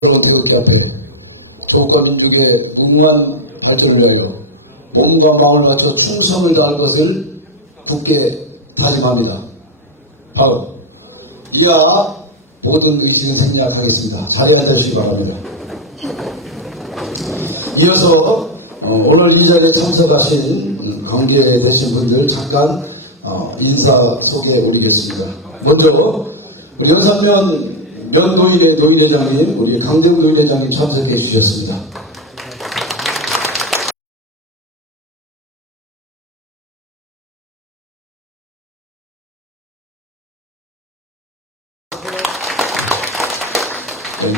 여러분들 앞에 조건민족의 무궁한 발전을 위하여 몸과 마음을 바쳐 충성을 다할 것을 굳게 다짐합니다. 바로 이하 모든 의식을 생략하겠습니다. 자리에 앉으시기 바랍니다. 이어서 오늘 이 자리에 참석하신 관계되신 분들 잠깐 인사 소개해 드리겠습니다. 먼저 연산면 면노일의 노일회장님, 우리 강대훈 노일회장님 참석해 주셨습니다.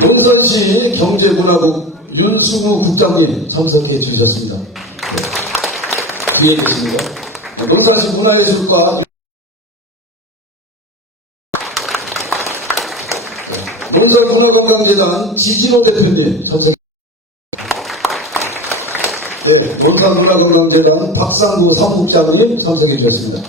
논산시 경제문화국 윤승우 국장님 참석해 주셨습니다. 네. 뒤에 계십니다. 논산시 문화예술과 논산문화건강재단 지진호 대표님 참석. 네, 논산문화건강재단 박상구 사무국장님 참석해 주셨습니다.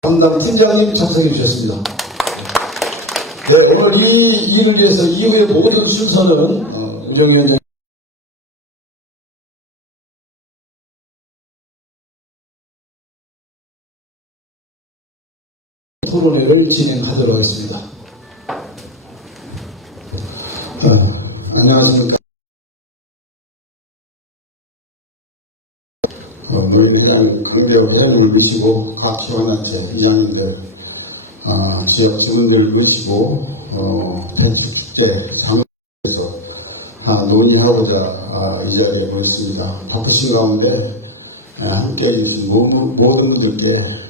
담당 팀장님 참석해 주셨습니다. 네, 오늘 이 일을 위해서 이후의 모든 순서는 운영위원장 토론회를 진행하도록 하겠습니다. 안녕하십니까. 물리부장님, 근대회장님을 미치고 각 지원단체 위장님들, 지역 주민들을 미치고 축제 상에서 논의하고자 이 자리에 모였습니다. 바쁘신 가운데 함께해 주신 모든 분들께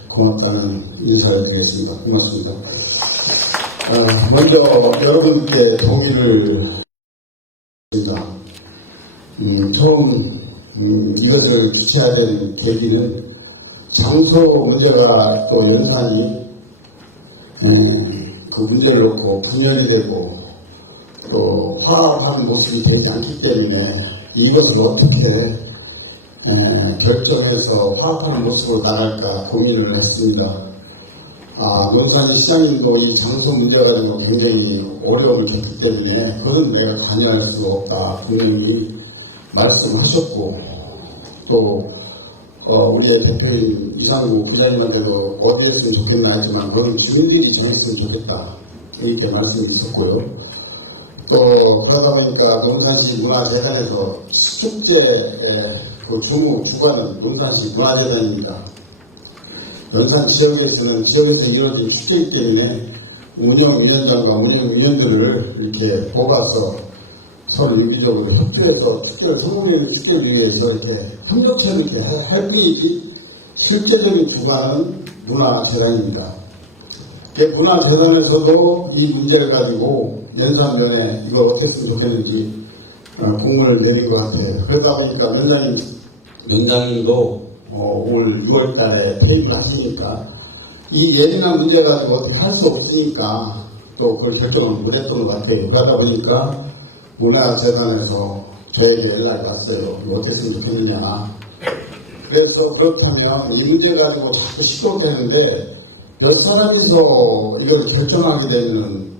고맙다는 인사를 드리겠습니다. 고맙습니다. 먼저 여러분께 동의를 드립니다. 처음 이것을 주최하게 계기는 장소 문제가 또 연산이 그 문제를 놓고 분열이 되고 또 화합하는 모습이 되지 않기 때문에 이것을 어떻게 결정해서 화합하는 모습으로 나갈까 고민을 했습니다. 논산 시장님도 이 장소 문제가 가지고 굉장히 어려움을 겪기 때문에 그건 내가 관여할 수가 없다 분명히 말씀하셨고 또 우리의 대표인 이상구 부장님한테도 어디 했으면 좋겠나 했지만 그건 주민들이 정했으면 좋겠다 이렇게 말씀이 있었고요. 또 그러다 보니까 논산시 문화재단에서 축제의 그 주관은 논산시 문화재단입니다. 논산 지역에서는 지역에서 이루어진 축제이기 때문에 운영위원장과 운영위원들을 이렇게 뽑아서 서로 유기적으로 협조해서 축제를 성공하는 축제를 위해서 이렇게 협력체를 이렇게 할 뿐이지 실제적인 주관은 문화재단입니다. 문화재단에서도 이 문제를 가지고 연산면에 이거 어떻게 했으면 좋겠는지 공문을 내린 것 같아요. 그러다 보니까 면장님도 올 6월 달에 퇴임을 하시니까 이 예민한 문제 가지고 어떻게 할 수 없으니까 또 그걸 결정을 못 했던 것 같아요. 그러다 보니까 문화재단에서 저에게 연락이 왔어요. 어떻게 했으면 좋겠느냐. 그래서 그렇다면 이 문제 가지고 자꾸 시끄럽게 하는데 몇 사람이서 이걸 결정하게 되면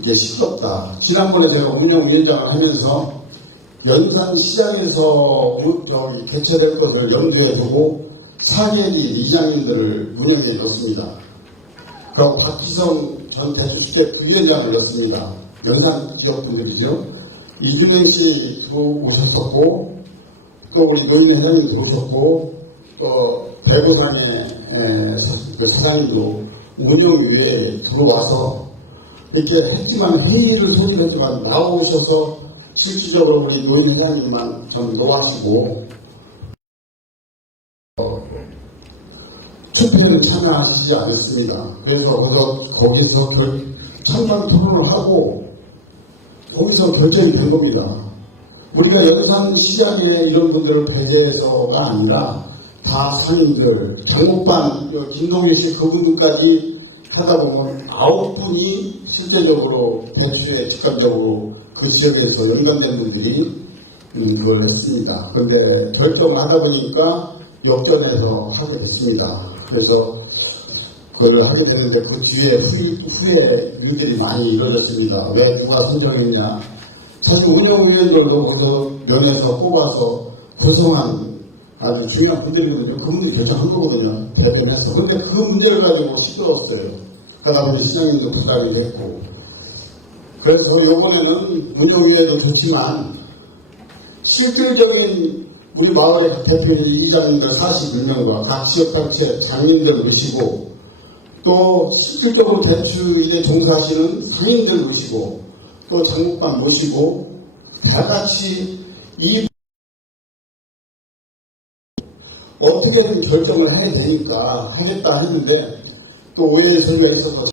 이게 시끄럽다. 지난번에 제가 운영위원장을 하면서 연산시장에서 개최될 것을 염두에 두고 사계리 이장님들을 운영해 줬습니다. 그리고 박기성 전 대주축제 부위원장을 넣습니다. 연산 지역분들이죠. 이준행 씨도 오셨었고 또 우리 노인의 회장님도 오셨고 또 배구상의 사장님도 운영위에 들어와서 이렇게 했지만 회의를 소집했지만 나오셔서 실질적으로 우리 노인 회장님만 좀 놓아시고 투표에 참여하시지 않았습니다. 그래서 거기서 찬반 토론을 하고 거기서 결정이 된 겁니다. 우리가 연산 시장에 이런 분들을 배제해서가 아니라 다 상인들, 장목반, 김동일 씨 그분들까지 하다 보면 9분이 실제적으로 배추에 직관적으로 그 지역에서 연관된 분들이 그걸 했습니다. 그런데 결정을 하다 보니까 역전해서 하게 됐습니다. 그래서 그걸 하게 되는데 그 뒤에 후에 일들이 많이 이루어졌습니다. 왜 누가 선정했냐? 사실 운영위원들도 거기서 명예에서 뽑아서 구성한 아주 중요한 분들이거든요. 그분들이 결정한 거거든요. 대변해서. 그런데 그 문제를 가지고 시끄러웠어요. 그러다 보니 시장님도 불가하기도 했고. 그래서 이번에는 운영위원회도 좋지만 실질적인 우리 마을의 대표인 이장님들 41명과 각 지역 단체 장님들 모시고 또 실질적으로 대추에 종사하시는 상인들 모시고 또 장국반 모시고 다 같이 이 어떻게든 결정을 해야 되니까 하겠다 했는데 또 오해의 설명이 있어서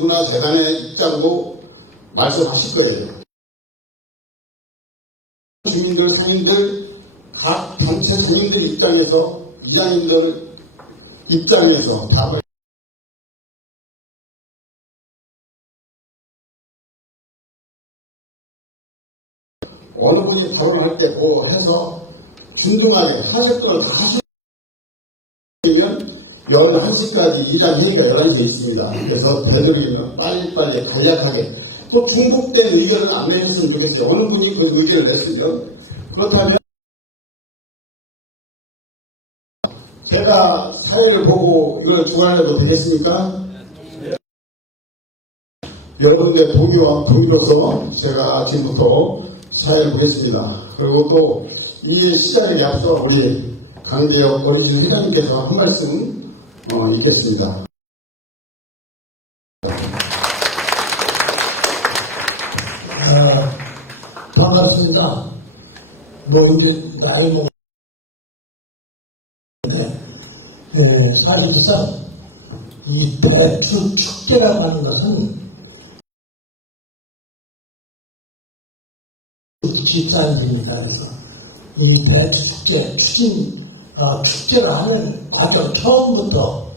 문화재단의 입장도 말씀하실 거예요. 주민들, 상인들, 각 단체 주민들 입장에서 이장님들 입장에서 답을 어느 분이 발언할 때 뭐 해서 균등하게 하실 걸 다 하시면 11시까지 이장 회의가 11시에 있습니다. 그래서 되도록이면 빨리빨리 간략하게 꼭 중복된 의견은 안 내셨으면 좋겠어요. 어느 분이 그 의견을 냈으면 그렇다면 제가 사회를 보고 이걸 주관해도 되겠습니까? 여러분의 동의와 동의로서 제가 지금부터 사회를 보겠습니다. 그리고 또 이 시작에 앞서 우리 강기혁 어린이집 회장님께서 한 말씀 읽겠습니다. 반갑습니다. 나이 먹 사실상 이 대추 축제라고 하는 것은 집사입니다. 그래서 이 대추 축제 축제를 하는 과정 처음부터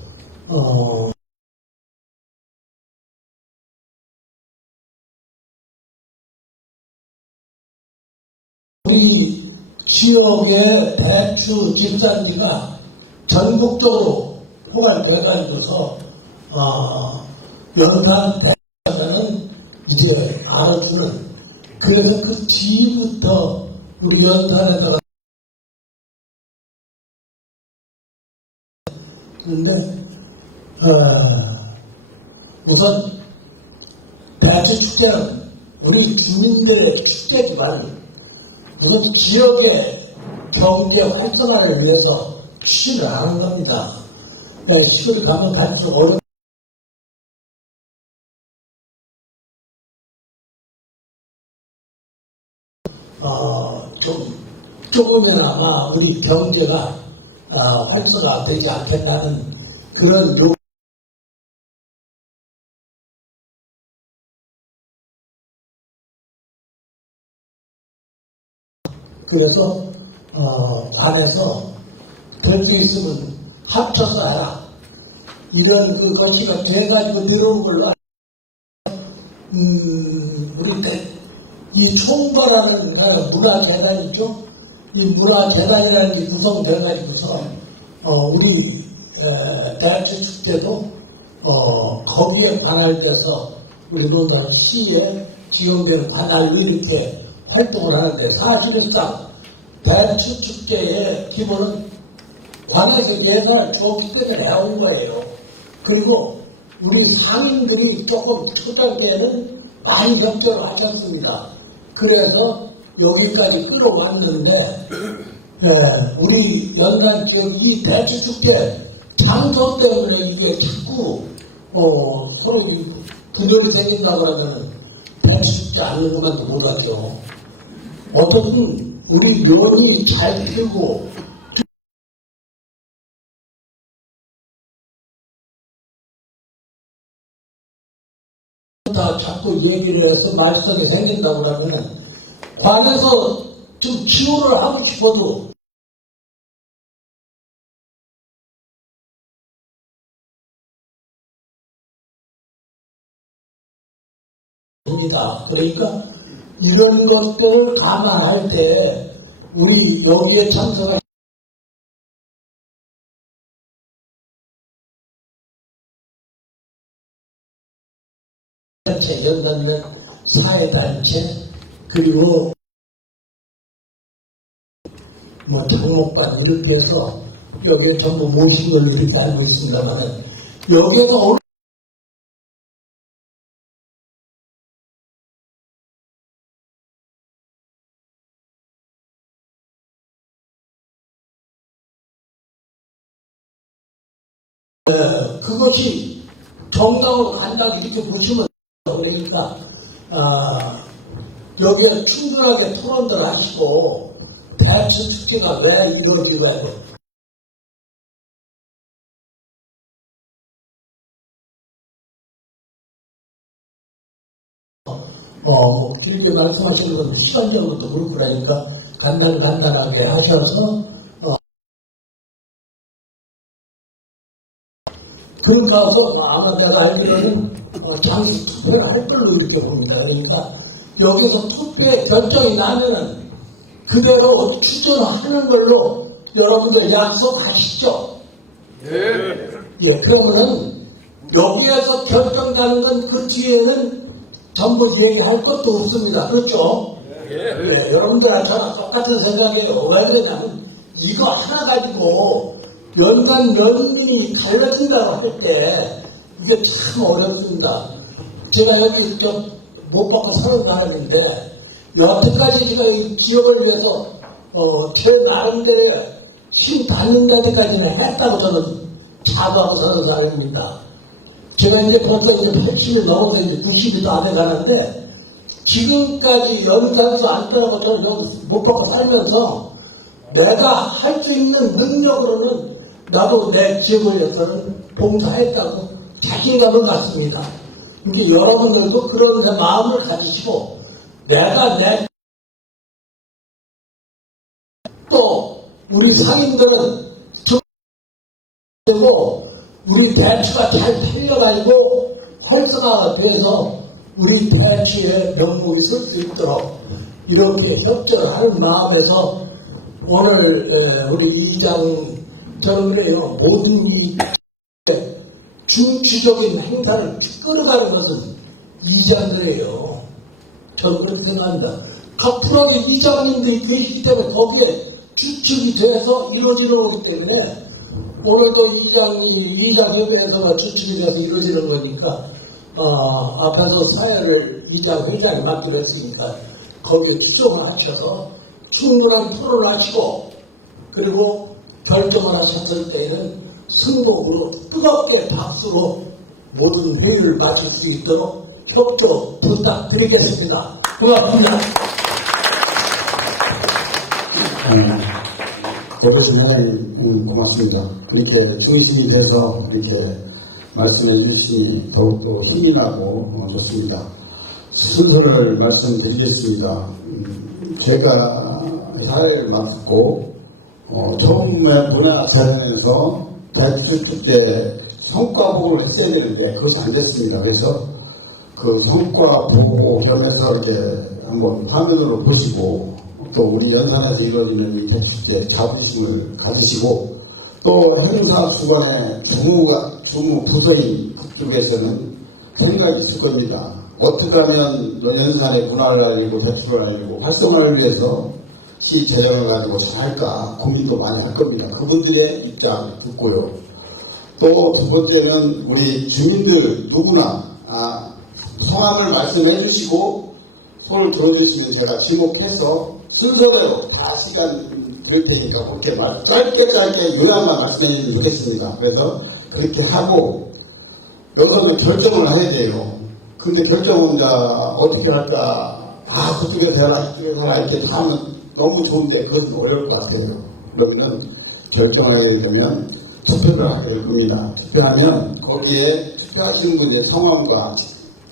우리 지역의 대추 집산지가 전국적으로 포괄돼가지고서 연탄 대추는 이제 알아주는 그래서 그 뒤부터 우리 연탄에다가 그런데 우선 대추 축제는 우리 주민들의 축제지만 우선 지역의 경제 활성화를 위해서 추진을 하는 겁니다. 시골에 가면 갈수록 어려운 조금이나마 우리 경제가 활성화 되지 않겠다는 그런 그래서 관에서 될 수 있으면 합쳐서 해라. 이런 그 것이가 돼가지고 들어온 걸로 우리 이 총괄하는 문화재단 있죠? 이 문화재단이라는 게 구성돼가지고서 우리 대추 축제도 거기에 관할돼서 우리 시에 지원되는 관할로 이렇게 활동을 하는데 사실상 대추 축제의 기본은 관에서 예산을 주었기 때문에 해온 거예요. 그리고 우리 상인들이 조금 초장 때는 많이 협조를 하셨습니다. 그래서 여기까지 끌어왔는데 우리 연산 지역 이 대추 축제 장소 때문에 이게 자꾸 서로 분열이 생긴다고 그러면 대추 축제 않는 것만도 못하죠. 어쨌든 우리 여름이 잘 피고 다 자꾸 얘기를 해서 말썽이 생긴다고 하면 관에서 좀 치유를 하고 싶어도 입니다. 그러니까 이런 것들을 감안할 때 우리 여기에 참석한 단체, 연단면 사회단체, 그리고 뭐 장목반 이렇게 해서 여기에 전부 모신 걸로 이렇게 알고 있습니다만 여기에서 그것이 정당으로 간다고 이렇게 보시면 그러니까 여기에 충분하게 토론들 하시고 대체 축제가 왜 이루어지가요? 길게 말씀하시는 건 시간적으로도 그렇고 그러니까 간단하게 하셔서 그러고 아마 내가 알기로는 장기 투표를 할 걸로 이렇게 봅니다. 그러니까 여기서 투표의 결정이 나면은 그대로 추천하는 걸로 여러분들 약속하시죠? 예, 그러면 여기에서 결정나는 건 그 뒤에는 전부 얘기할 것도 없습니다. 그렇죠? 예, 여러분들하고 저랑 똑같은 생각이에요. 왜 그러냐면 이거 하나 가지고 연민이 갈라진다고 할 때 이게 참 어렵습니다. 제가 여기 못 받고 사는 사람인데 여태까지 제가 이 지역을 위해서 제 나름대로 힘 닿는 데까지는 했다고 저는 자부하고 사는 사람입니다. 제가 이제 벌써 이제 80이 넘어서 이제 90이 다 돼가는데 지금까지 연탄에서 안 떠나고 저는 여기 못 받고 살면서 내가 할 수 있는 능력으로는 나도 내 지역을 위해서는 봉사했다고 자신감을 갖습니다. 근데 여러분들도 그런 데 마음을 가지시고 내가 또 우리 상인들은 되고 우리 대추가 잘 팔려가지고 활성화가 돼서 우리 대추의 명목이 설 수 있도록 이렇게 협조를 하는 마음에서 오늘 우리 이장 저는 그래요. 모든 중추적인 행사를 끌어가는 것은 이장들이에요. 저는 그렇게 생각합니다. 앞으로도 이장님들이 계시기 때문에 거기에 주축이 돼서 이루어지는 거기 때문에 오늘도 이장협회에서가 주축이 돼서 이루어지는 거니까 앞에서 사회를 이장 회장이 맡기로 했으니까 거기에 수정을 하셔서 충분한 토론을 하시고 그리고 결정을 하셨을 때에는 승복으로 뜨겁게 박수로 모든 회의를 마칠 수 있도록 협조 부탁드리겠습니다. 고맙습니다. 여보신 하나님 고맙습니다. 이렇게 중심이 돼서 이렇게 말씀을 해주시니 더욱더 힘이 나고 좋습니다. 순서를 말씀드리겠습니다. 제가 사회를 맡고 처음에 문화자연에서 대추축 때 성과 보고를 했어야 되는데 그것이 안 됐습니다. 그래서 그 성과 보고 겸해서 이렇게 한번 화면으로 보시고 또 우리 연산에서 이루어지는 이 대추축 때 자부심을 가지시고 또 행사 주관의 주무 부서인 그쪽에서는 생각이 있을 겁니다. 어떻게 하면 연산의 문화를 알리고 대추를 알리고 활성화를 위해서 시 재정을 가지고 잘할까 고민도 많이 할 겁니다. 그분들의 입장 듣고요. 또 두 번째는 우리 주민들 누구나 성함을 말씀해 주시고 손을 들어주시면 제가 지목해서 순서대로 다 시간 될 테니까 그렇게 짧게 요약만 말씀해 주시면 좋겠습니다. 그래서 그렇게 하고 여기서는 결정을 해야 돼요. 근데 결정은 혼자 어떻게 할까 그쪽에서 해라 이쪽에서 해라 이렇게 하면 너무 좋은데 그것은 어려울 것 같아요. 그러면 결정을 하게 되면 투표를 하게 될 겁니다. 투표하면 거기에 투표하시는 분의 성함과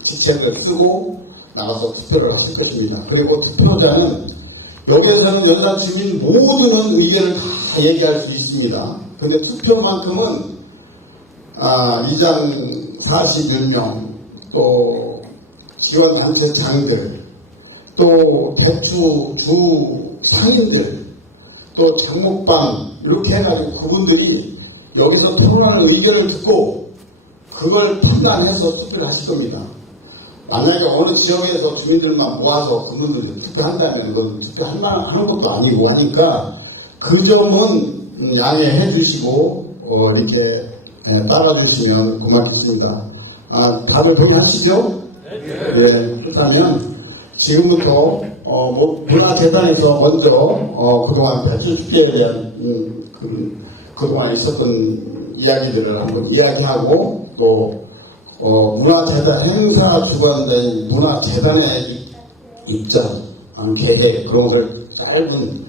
직책을 쓰고 나가서 투표를 하실 것입니다. 그리고 투표자는 여기에서는 연산 주민 모든 의견을 다 얘기할 수 있습니다. 그런데 투표만큼은 이장 41명 또 지원단체장들, 또 배추 주 상인들, 또 장목방 이렇게 해가지고 그분들이 여기서 평화의 의견을 듣고 그걸 판단해서 투표를 하실 겁니다. 만약에 어느 지역에서 주민들만 모아서 그분들 투표한다면 그건 투표하는 것도 아니고 하니까 그 점은 양해해 주시고 이렇게 따라주시면 고맙겠습니다. 다들 동의하시죠? 네. 그렇다면 지금부터 문화재단에서 먼저 그동안 배출 축제에 대한 그동안 있었던 이야기들을 한번 이야기하고 또 문화재단 행사 주관된 문화재단의 입장, 계획 그런 걸 짧은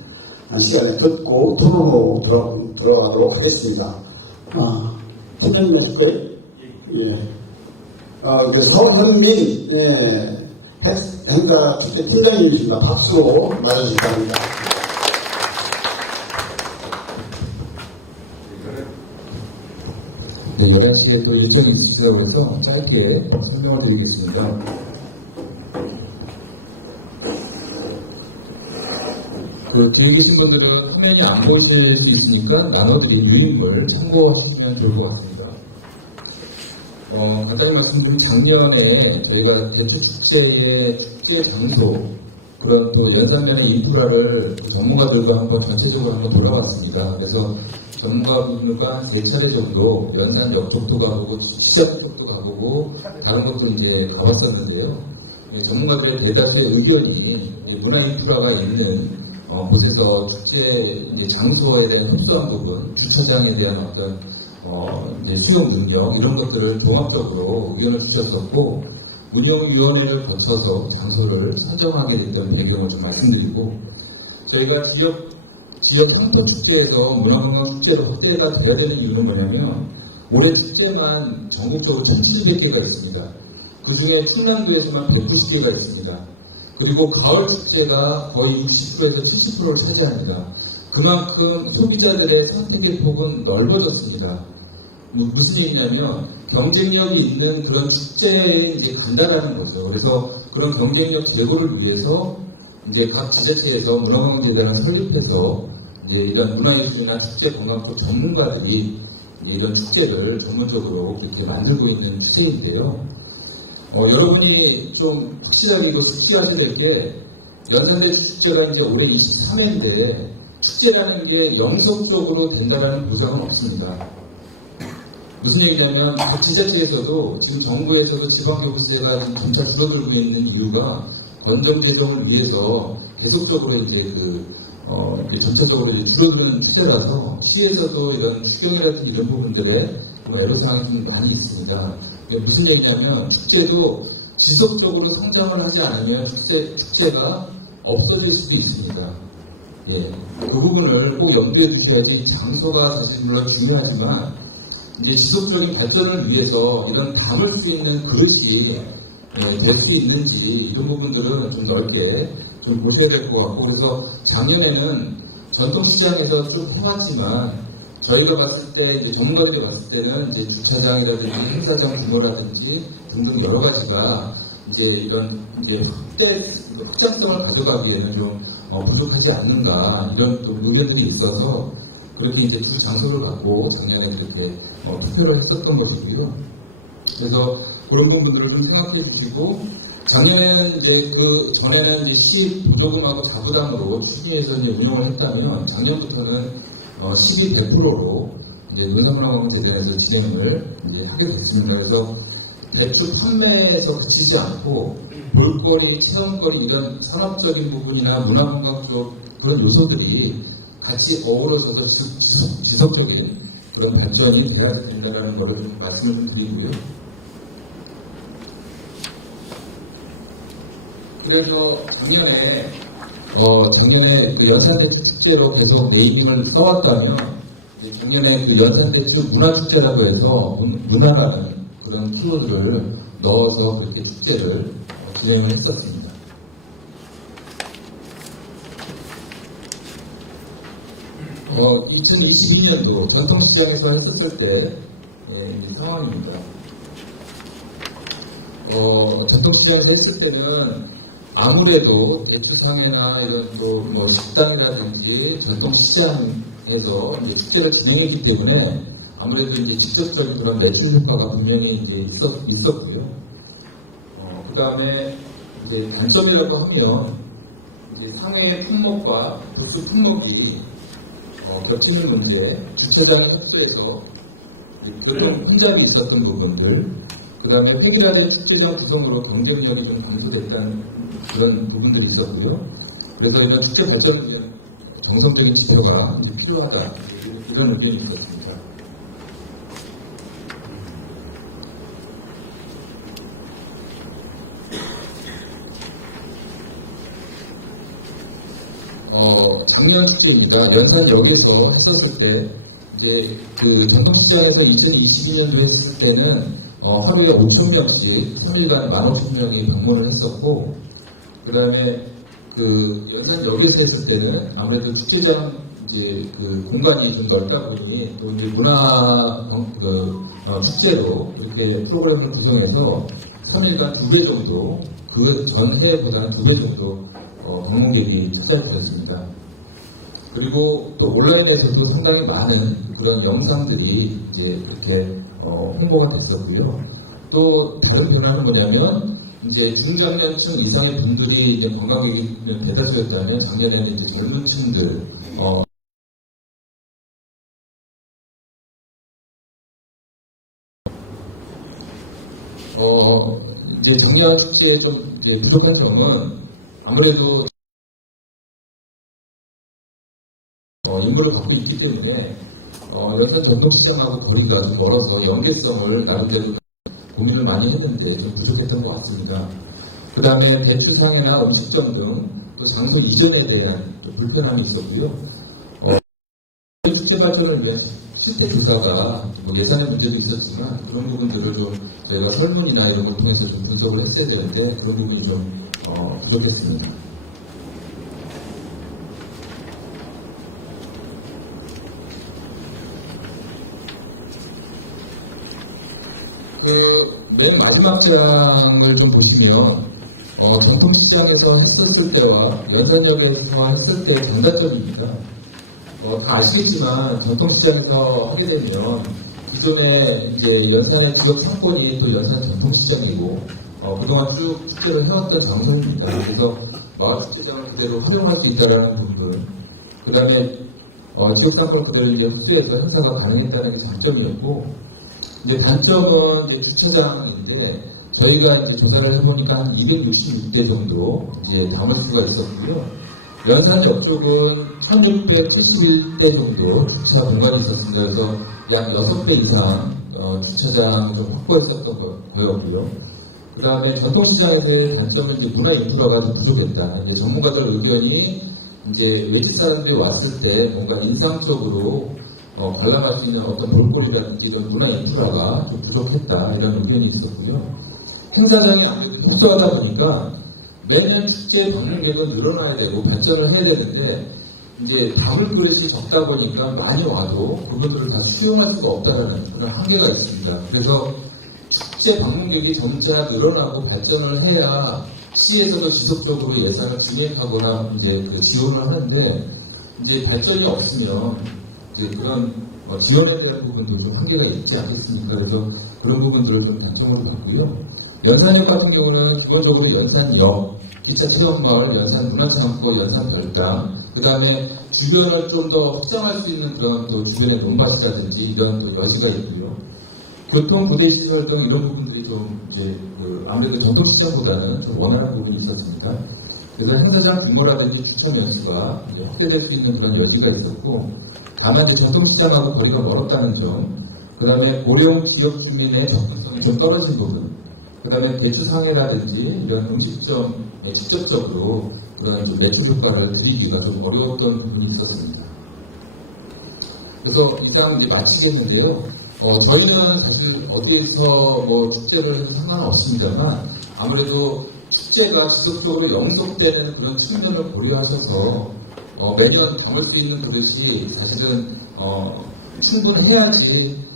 시간에 듣고 토론으로 들어가도록 하겠습니다. 팀장님 하실 거예요? 예. 서현민 행사 축제 팀장님이십니다. 박수로 맞아주시기 바랍니다. 네, 여러분께 또 일정이 있으시다고 해서 짧게 설명을 드리겠습니다. 뒤에 계신 분들은 화면이 안 보일 수 있으니까 나눠드린 유인물 참고하시면 좋을 것 같습니다. 간단히 말씀드린 작년에 저희가 배추축제의 축제 장소, 그런 또 연산면의 인프라를 전문가들과 한번 전체적으로 한번 돌아봤습니다. 그래서 전문가분들과 3차례 정도 연산 옆쪽도 가보고 시작 쪽도 가보고 다른 것도 이제 가봤었는데요. 전문가들의 대다수의 의견이 문화 인프라가 있는 곳에서 축제 장소에 대한 협소한 부분, 주차장에 대한 어떤 이제 수용 능력 이런 것들을 종합적으로 의견을 주셨었고 운영위원회를 거쳐서 장소를 선정하게 됐던 배경을 좀 말씀드리고 저희가 지역 상권축제에서 문화문화축제로 확대가 돼야 되는 이유는 뭐냐면 올해 축제만 전국적으로 1,700개가 있습니다. 그 중에 충남도에서만 190개가 있습니다. 그리고 가을 축제가 거의 60%에서 70%를 차지합니다. 그만큼 소비자들의 선택의 폭은 넓어졌습니다. 무슨 얘기냐면 경쟁력이 있는 그런 축제에 이제 간다라는 거죠. 그래서 그런 경쟁력 제고를 위해서 이제 각 지자체에서 문화관광재단을 설립해서 이제 이런 문화예술이나 축제 관광 쪽 전문가들이 이런 축제를 전문적으로 그렇게 만들고 있는 추세인데요. 여러분이 좀 확실하게 이거 숙지하셔야 될 게 연산대 축제라는 게 올해 23회인데 축제라는 게 영속적으로 된다는 보장은 없습니다. 무슨 얘기냐면 각 지자체에서도 지금 정부에서도 지방교부세가 점차 줄어들고 있는 이유가 원정 개정을 위해서 계속적으로 이제 전체적으로 줄어드는 추세라서 시에서도 이런 수정이라든지 이런 부분들에 애로사항이 좀 많이 있습니다. 무슨 얘기냐면 축제도 지속적으로 성장을 하지 않으면 축제가 없어질 수도 있습니다. 그 부분을 꼭 염두에 두셔야지 장소가 사실 물론 중요하지만 이제 지속적인 발전을 위해서 이런 담을 수 있는 그릇이 될 수 있는지 이런 부분들은 좀 넓게 좀 보셔야 될 것 같고 그래서 작년에는 전통시장에서 좀 해왔지만 저희가 봤을 때 이제 전문가들이 봤을 때는 이제 주차장이라든지 행사장 규모라든지 등등 여러 가지가 이제 이런 이제 확장성을 가져가기에는 좀 부족하지 않는가 이런 또 의견들이 있어서 그렇게 이제 주 장소를 갖고 작년에 그렇게 투표를 했었던 것이고요. 그래서 그런 부분들을 좀 생각해 주시고 작년에는 이제 그 전에는 이제 시 보조금하고 자부담으로 추진해서 이제 운영을 했다면 작년부터는 12, 100%로 이제 문화관광재단에서 진행을 이제 하게 됐습니다. 그래서 배추 판매에서 그치지 않고 볼거리, 체험거리 이런 산업적인 부분이나 문화관광 쪽 그런 요소들이 같이 어우러져서 지속적인 그런 발전이 돼야 된다는 것을 말씀을 드리고요. 그래서 작년에 그 연산대 축제로 계속 네이밍을 써왔다면 작년에 그 연산대 문화축제라고 해서 문화라는 그런 키워드를 넣어서 그렇게 축제를 진행을 했었습니다. 2022년도 전통시장에서 했었을 때 이 상황입니다. 전통시장에서 했을 때는 아무래도 대출상회나 이런 또 뭐 식당이라든지 전통시장에서 이제 축제를 진행했기 때문에 아무래도 이제 직접적인 그런 매출 효과가 분명히 이제 있었고요. 그 다음에 이제 단점이라고 하면 이제 상회의 품목과 도수 품목이 겹치는 문제, 주최자의 획수에서 그런 혼잡이 있었던 부분들, 그 다음에 획일화된 축제장 구성으로 경쟁력이 좀 감소됐다는 그런 부분들이 있었고요. 그래서 이런 축제 발전을 위한 정성적인 지도가 필요하다, 이런 의견이 있었습니다. 작년 축제입니다. 연산역에서 했었을 때, 이제 그 전통시장에서 2022년도에 했을 때는 하루에 5,000명씩 3일간 15,000명이 방문을 했었고, 그 다음에 그 연산역에서 했을 때는 아무래도 축제장 이제 그 공간이 좀 넓다 보니 또 이제 축제로 이렇게 프로그램을 구성해서 3일간 2배 정도, 그 전해보다 2배 정도 방문객이 투자했습니다. 그리고 또 온라인에서도 상당히 많은 그런 영상들이 이제 이렇게 홍보가 됐었고요. 또 다른 변화는 뭐냐면 이제 중장년층 이상의 분들이 이제 관광객이 대다수였다면 작년에는 이제 젊은 층들 이제 작년 축제에 좀 부족한 점은 아무래도 인구를 갖고 있기 때문에 연산 전통시장하고 거리가 아주 멀어서 연계성을 나름대로 고민을 많이 했는데 좀 부족했던 것 같습니다. 그 다음에 배출상이나 음식점 등 그 장소 이전에 대한 불편함이 있었고요. 축제 발전을 위한 실태 조사가 뭐 예산의 문제도 있었지만 그런 부분들을 좀 저희가 설문이나 이런 걸 통해서 좀 분석을 했어야 되는데 그런 부분이 좀 부족했습니다. 맨 마지막 장을 좀 보시면 전통시장에서 했었을 때와 연산역에서 했을 때의 장단점입니다. 다 아시겠지만 전통시장에서 하게 되면 기존에 이제 연산의 지역 상권이 또 연산 전통시장이고 그동안 쭉 축제를 해왔던 장소입니다. 그래서 마을축제장을 그대로 활용할 수 있다는 부분, 그 다음에 지역 상권 그대로 이제 흡수해서 행사가 가능했다는 게 장점이었고, 이제 단점은 이제 주차장인데 저희가 이제 조사를 해보니까 한 266대 정도 이제 담을 수가 있었고요. 연산 옆쪽은 1687대 정도 주차 공간이 있었습니다. 그래서 약 6배 이상 주차장을 좀 확보했었던 거였고요. 그 다음에 전통시장에서의 단점은 이제 문화 인프라가 좀 부족했다. 이제 전문가들 의견이 이제 외지 사람들이 왔을 때 뭔가 인상적으로 관람할 수 있는 어떤 볼거리라든지 이런 문화 인프라가 좀 부족했다, 이런 의견이 있었고요. 행사장이 아무래도 복잡하다 보니까 매년 축제 방문객은 늘어나야 되고 발전을 해야 되는데 이제 담을 그릇이 적다 보니까 많이 와도 그분들을 다 수용할 수가 없다는 그런 한계가 있습니다. 그래서 축제 방문객이 점차 늘어나고 발전을 해야 시에서도 지속적으로 예산을 진행하거나 이제 그 지원을 하는데 이제 발전이 없으면 이제 그런 지원에 대한 부분도 좀 한계가 있지 않겠습니까? 그래서 그런 부분들을 좀 단점으로 봤고요. 연산역 같은 경우는 기본적으로 연산역, 1차 체험마을, 연산 문화상권, 연산 별당, 그 다음에 주변을 좀 더 확장할 수 있는 그런 또 주변의 논밭이라든지 이런 또 여지가 있고요. 교통, 부대시설 등 이런 부분들이 좀 이제 아무래도 전통시장보다는 좀 원활한 부분이 있었습니다. 그래서 행사장 규모라든지 추천 연수가 확대될 수 있는 그런 여지가 있었고, 다만 전통시장하고 거리가 멀었다는 점, 그 다음에 고령 지역 주민의 접근성이 좀 떨어진 부분, 그 다음에 배추상회라든지 이런 음식점에 직접적으로 그런 매출 효과를 드리기가 좀 어려웠던 부분이 있었습니다. 그래서 이상 이제 마치겠는데요. 저희는 사실 어디에서 뭐 축제를 해도 상관없습니다만 아무래도 축제가 지속적으로 영속되는 그런 측면을 고려하셔서 매년 담을 수 있는 그릇이 사실은 충분해야지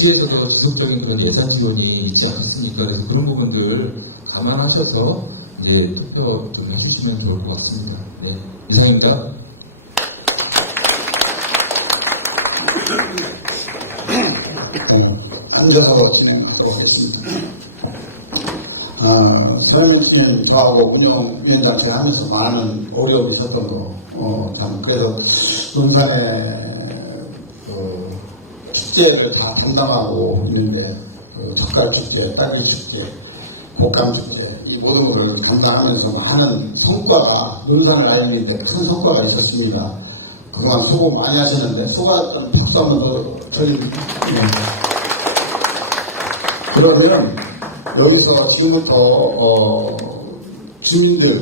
시에서도 지속적인 그런 예산 지원이 있지 않겠습니까? 그래서 그런 부분들 감안하셔서 이제 투표 좀 해주시면 좋을 것 같습니다. 네, 이상입니다. 앉아서 진행하도록 하겠습니다. 저희는 과하고 운영위원장제 하면서 많은 어려움이 있었던 거, 그래서 논산에 축제를 다 담당하고 있는데, 젓갈 축제, 딸기 축제, 볶감 축제, 이 모든 것을 담당하면서 많은 성과가, 논산을 알리는데 큰 성과가 있었습니다. 그동안 수고 많이 하시는데, 수고했던 박수 한번 더 드립니다. 그러면 여기서 지금부터 주민들의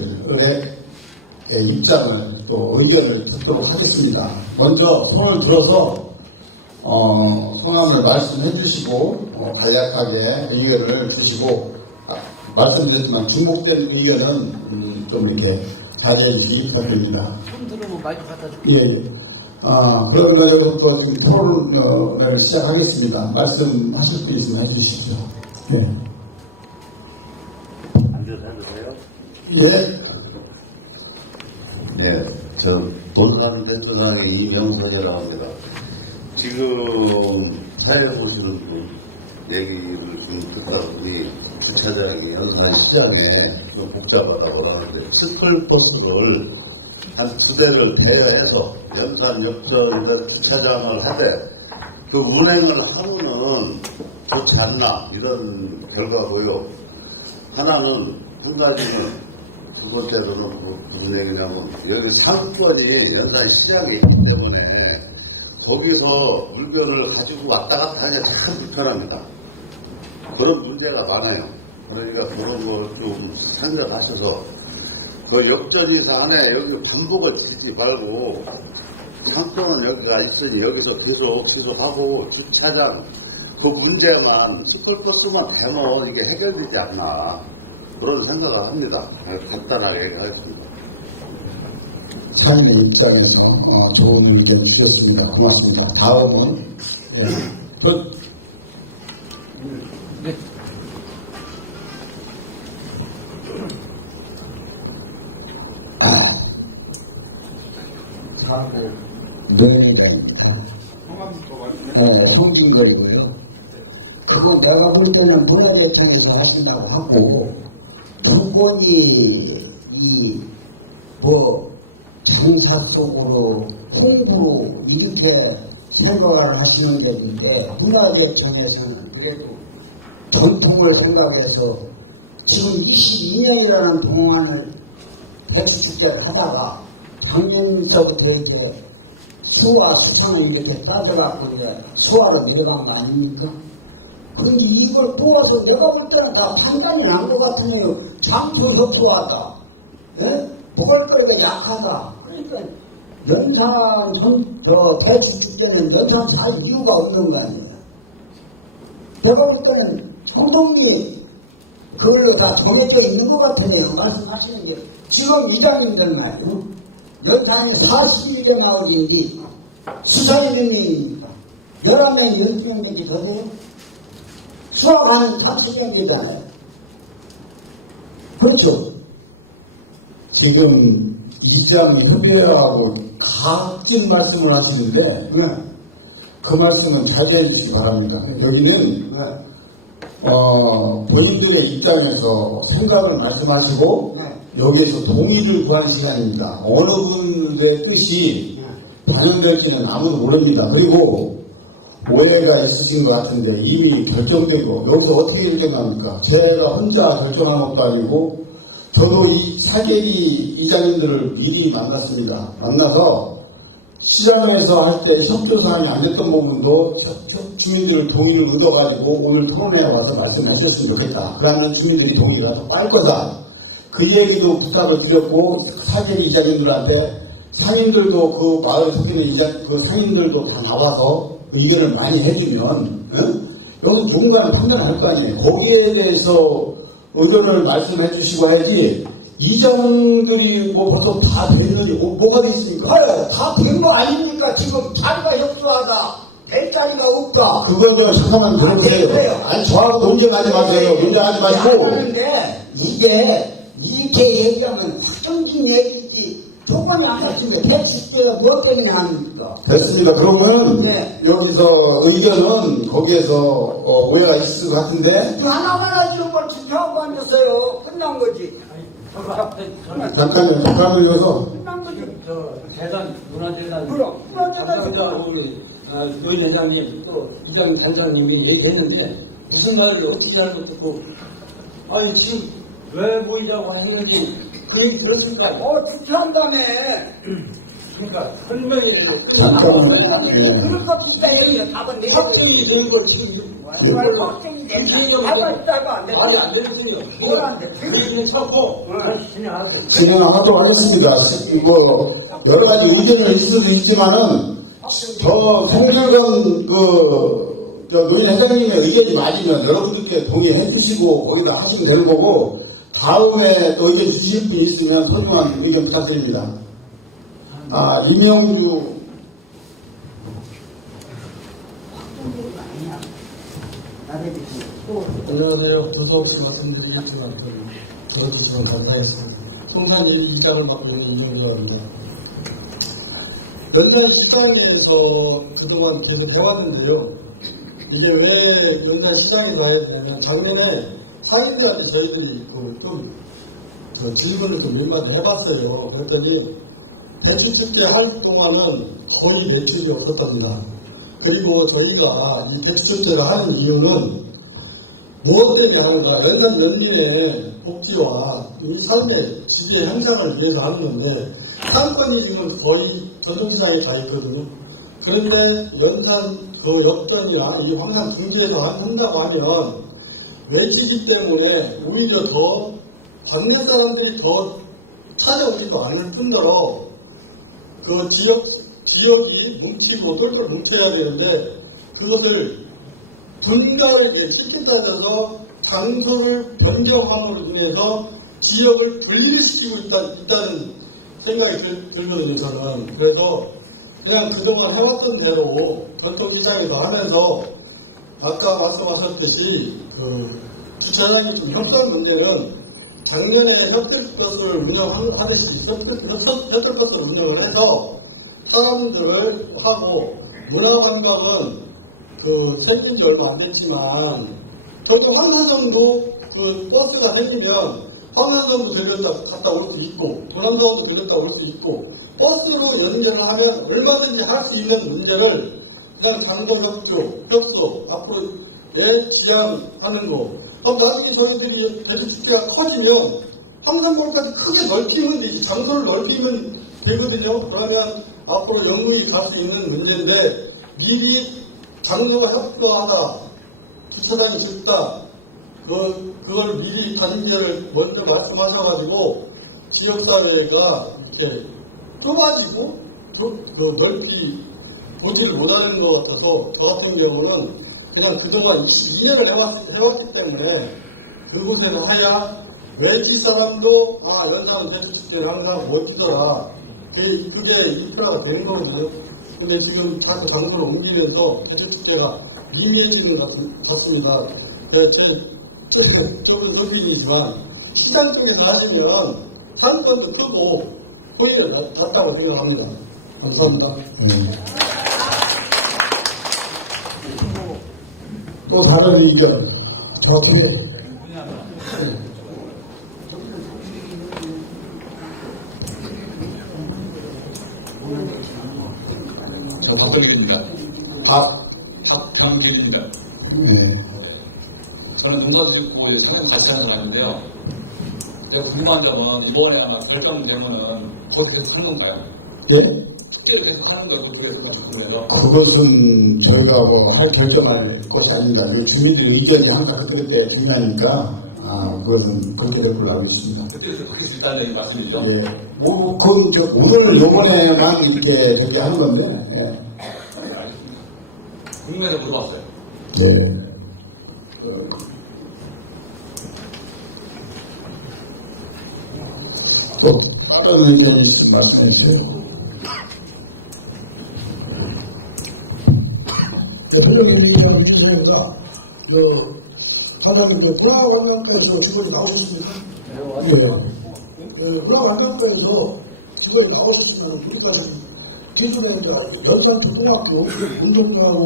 입장을 또 의견을 듣도록 하겠습니다. 먼저 손을 들어서 성함을 말씀해 주시고 간략하게 의견을 주시고 말씀드렸지만 주목된 의견은 좀 이렇게 자제해 주시기 바랍니다. 손 들으면 마이크 갖다 줄게. 예. 그러면 지금 토론을 시작하겠습니다. 말씀하실 분 있으면 해주시죠. 네. 앉아서 해도 돼요? 네. 네, 저 본산 대선항의 이명선이라고 합니다. 지금 사회 보시는 분 얘기를 좀 듣다 보니 주차장이 연산시장에 좀 복잡하다고 하는데 스쿨버스를 한 두 대를 대여해서 연산 역전에서 주차장을 하되 그 운행을 하면은 좋지 않나 이런 결과고요. 하나는 한 가지는 두 번째로는 무슨 얘기냐면 여기 상권이 연산 시장이 있기 때문에 거기서 물건을 가지고 왔다 갔다 하기가 참 불편합니다. 그런 문제가 많아요. 그러니까 그런 거 좀 생각하셔서 그 역전에서 안에 여기 반복을 주지 말고 상권은 여기가 있으니 여기서 계속하고 주차장 그 문제만 스쿨버스만 되면 이게 해결되지 않나 그런 생각을 합니다. 간단하게 얘기하겠습니다. 사장님 입장에서 좋은 의견을 주셨습니다. 고맙습니다. 다음은 네. 홍준거리고요. 그거 내가 볼 때는 문화재 통해서 하신다고 하고, 물건이, 장사 속으로 홍보로 이렇게 생각을 하시는 것인데, 문화재청에서는 그래도 전통을 생각해서 지금 22년이라는 동안을 백수축제를 하다가 작년서부터 이제 수화 수상을 이렇게 따져갖고 이제 수화를 내려간 거 아닙니까? 그 이걸 보아서 내가 볼 때는 다 판단이 난 것 같으면 장소 협소하다, 예? 먹을거리가 약하다. 그러니까 연산 백수축제는 연산 살 이유가 없는 거 아니에요. 내가 볼 때는 전국이 그걸로 다 정해져 있는 것 같으네요. 말씀하시는 게 지금 이장님들 말이요. 연산이 42대 마을인데 수사이름입니다. 11명이 12명까지 더 돼요? 수학하는 30명이잖아요. 그렇죠. 지금 이장 협의회하고 같은 말씀을 하시는데 그 말씀은 자제해 주시기 바랍니다. 여기는 본인들의 입장에서 생각을 말씀하시고 여기에서 동의를 구하는 시간입니다. 어느 분의 뜻이 반영될지는 아무도 모릅니다. 그리고 오해가 있으신 것 같은데 이미 결정되고 여기서 어떻게 결정합니까? 제가 혼자 결정한 것도 아니고 저도 이 사계리 이장님들을 미리 만났습니다. 만나서 시장에서 할 때 협조사항이 안 됐던 부분도 주민들의 동의를 얻어가지고 오늘 토론회에 와서 말씀해 주셨으면 좋겠다. 그러면 주민들이 동의가 더 빨 거다. 그 얘기도 부탁을 드렸고 사계리 이장님들한테 상인들도 그 마을에 속이는 그 상인들도 다 나와서 의견을 많이 해주면 여기서 누군가는 판단할 거 아니에요. 거기에 대해서 의견을 말씀해 주시고 해야지 이장들이 뭐 벌써 다 됐는지 뭐가 됐습니까? 그래, 다 된 거 아닙니까? 지금 자리가 협소하다. 될 자리가 없다. 그거는 잠깐만 들어보세요. 그래요. 아니, 저하고 논쟁하지 마세요. 논쟁하지 마시고. 하는데 이게 이렇게 얘기하면 확정적인 얘기지. 조건이 하나 있는데 대축제가 뭐 때문에 합니까? 됐습니다. 그러면은 네. 여기서 의견은 거기에서 오해가 있을 것 같은데 하나만 하시는 걸 투표하고 앉았어요. 끝난 거지. 잠깐만요. 끝난 거지. 저 재단 문화재단 그럼 문화재단 감사합니다. 우리 노인 회장님 또 이장 관장님이 얘기했는데 무슨 말을 어떻게 알고 듣고 아니 지금 왜 모이자고 했는지 그 얘기 들었을까? 투표한다며. 그러니까 설명이 그럴 것 비싸 얘기야. 답은 내가 확정이 되는 걸 지금 확정이 됐냐. 답은 있다가 안 됐다. 말이 안 되거든요. 뭘 안 돼? 그 얘기는 찾고 다시 진행하세요. 진행하도록 하겠습니다. 뭐 여러 가지 의견이 있을 수도 있지만은 더 송재건 저 노인 회장님의 의견이 맞으면 여러분들께 동의해 주시고 거기다 하시면 되는 거고 다음에 또 의견 주실 분이 있으면 소중한 의견 부탁드립니다. 이명주 안녕하세요. 부서없이 말씀드리겠지만 저를 감사했습니다. 통상 일장을 맡고 있는 이명주입니다. 연산 시장에서 그동안 계속 해왔는데요. 이게 왜 연산 시장에서 해야 되냐면 작년에 사회자한테 저희들이 저 질문을 좀 몇마디 해봤어요. 그랬더니 대추축제 하루 동안은 거의 매출이 없었답니다. 그리고 저희가 이 대추축제를 하는 이유는 무엇 때문에 하는가? 연산 연민의 복지와 이 삶의 지배 향상을 위해서 하는 건데 상권이 지금 거의 전통시장에 가 있거든요. 그런데 연산 그 역전이나 이 황산 중주에서 한다고 하면 외지기 때문에 오히려 더 관내 사람들이 더 찾아오지도 않을 뿐더러 그 지역이 뭉치고 똘똘 뭉쳐야 되는데 그것을 분가를 찌끗하면서 강도를 변경함으로 인해서 지역을 분리시키고 있다는 생각이 들거든요, 저는. 그래서 그냥 그동안 해왔던 대로 전통시장에서 하면서 아까 말씀하셨듯이 주차장의 협상 문제는 작년에 협들버스를 운영하듯이 협들버스를 운영을 해서 사람들을 하고 문화관광은 생긴 지 얼마 안 됐지만 결국 황사정도 버스가 생기면 황사정도 갔다 올 수 있고 도남정도 들렸다 올 수 있고 버스로 연결을 하면 얼마든지 할 수 있는 문제를 그냥 장거협조 앞으로 지향하는 거. 나중에 저희들이 대주축제가 커지면 황산골까지 크게 넓히면 되지. 장소를 넓히면 되거든요. 그러면 앞으로 영웅이 갈 수 있는 문제인데 미리 장소가 협조하다, 주차장이 쉽다, 그걸 미리 단계를 먼저 말씀하셔가지고 지역사회가 이렇게 좁아지고 보지를 못하는 것 같아서 저 같은 경우는 그냥 그동안 22년을 해왔기 때문에 그곳에서 해야 외지 사람도 연산 대축제를 항상 멋지더라. 그게 인프라가 되는 거거든요. 근데 지금 다시 방송을 옮기면서 대축제가 미미해지는 것 같습니다. 좀 의견이지만 시장 쪽에서 하시면 상권도 크고 오히려 낫다고 생각합니다. 감사합니다. 또 다른 의견. 박정길입니다. 박정길입니다. 저는 문화주식 보고 사장 같이 하는 거 아닌데요. 제가 궁금한 점은 이번에 아마 결정되면은 곧 계속 하는 건가요? 네? 크게 계속 하는 거예요? 그거예요? 그것은 저희가 할 결정할 것이 아닙니다. 주민들 의견이 항상 그때 중요하니까, 그것은 그렇게 될 걸로 알고 있습니다. 그때서 그렇게 있다는 얘기 말씀이죠? 네. 오늘 요번에만 이렇게 되게 하는 건데, 네. 궁금해서 물어봤어요. 네. 또, 다른 의견 말씀해 주세요. 그런 분이라는 중에가 바닥에 문화관광과에서 직원이 나오셨습니까? 네. 문화관광과에서 직원이 나오셨으면 우리까지 기존에 연산 고등학교 운동부하고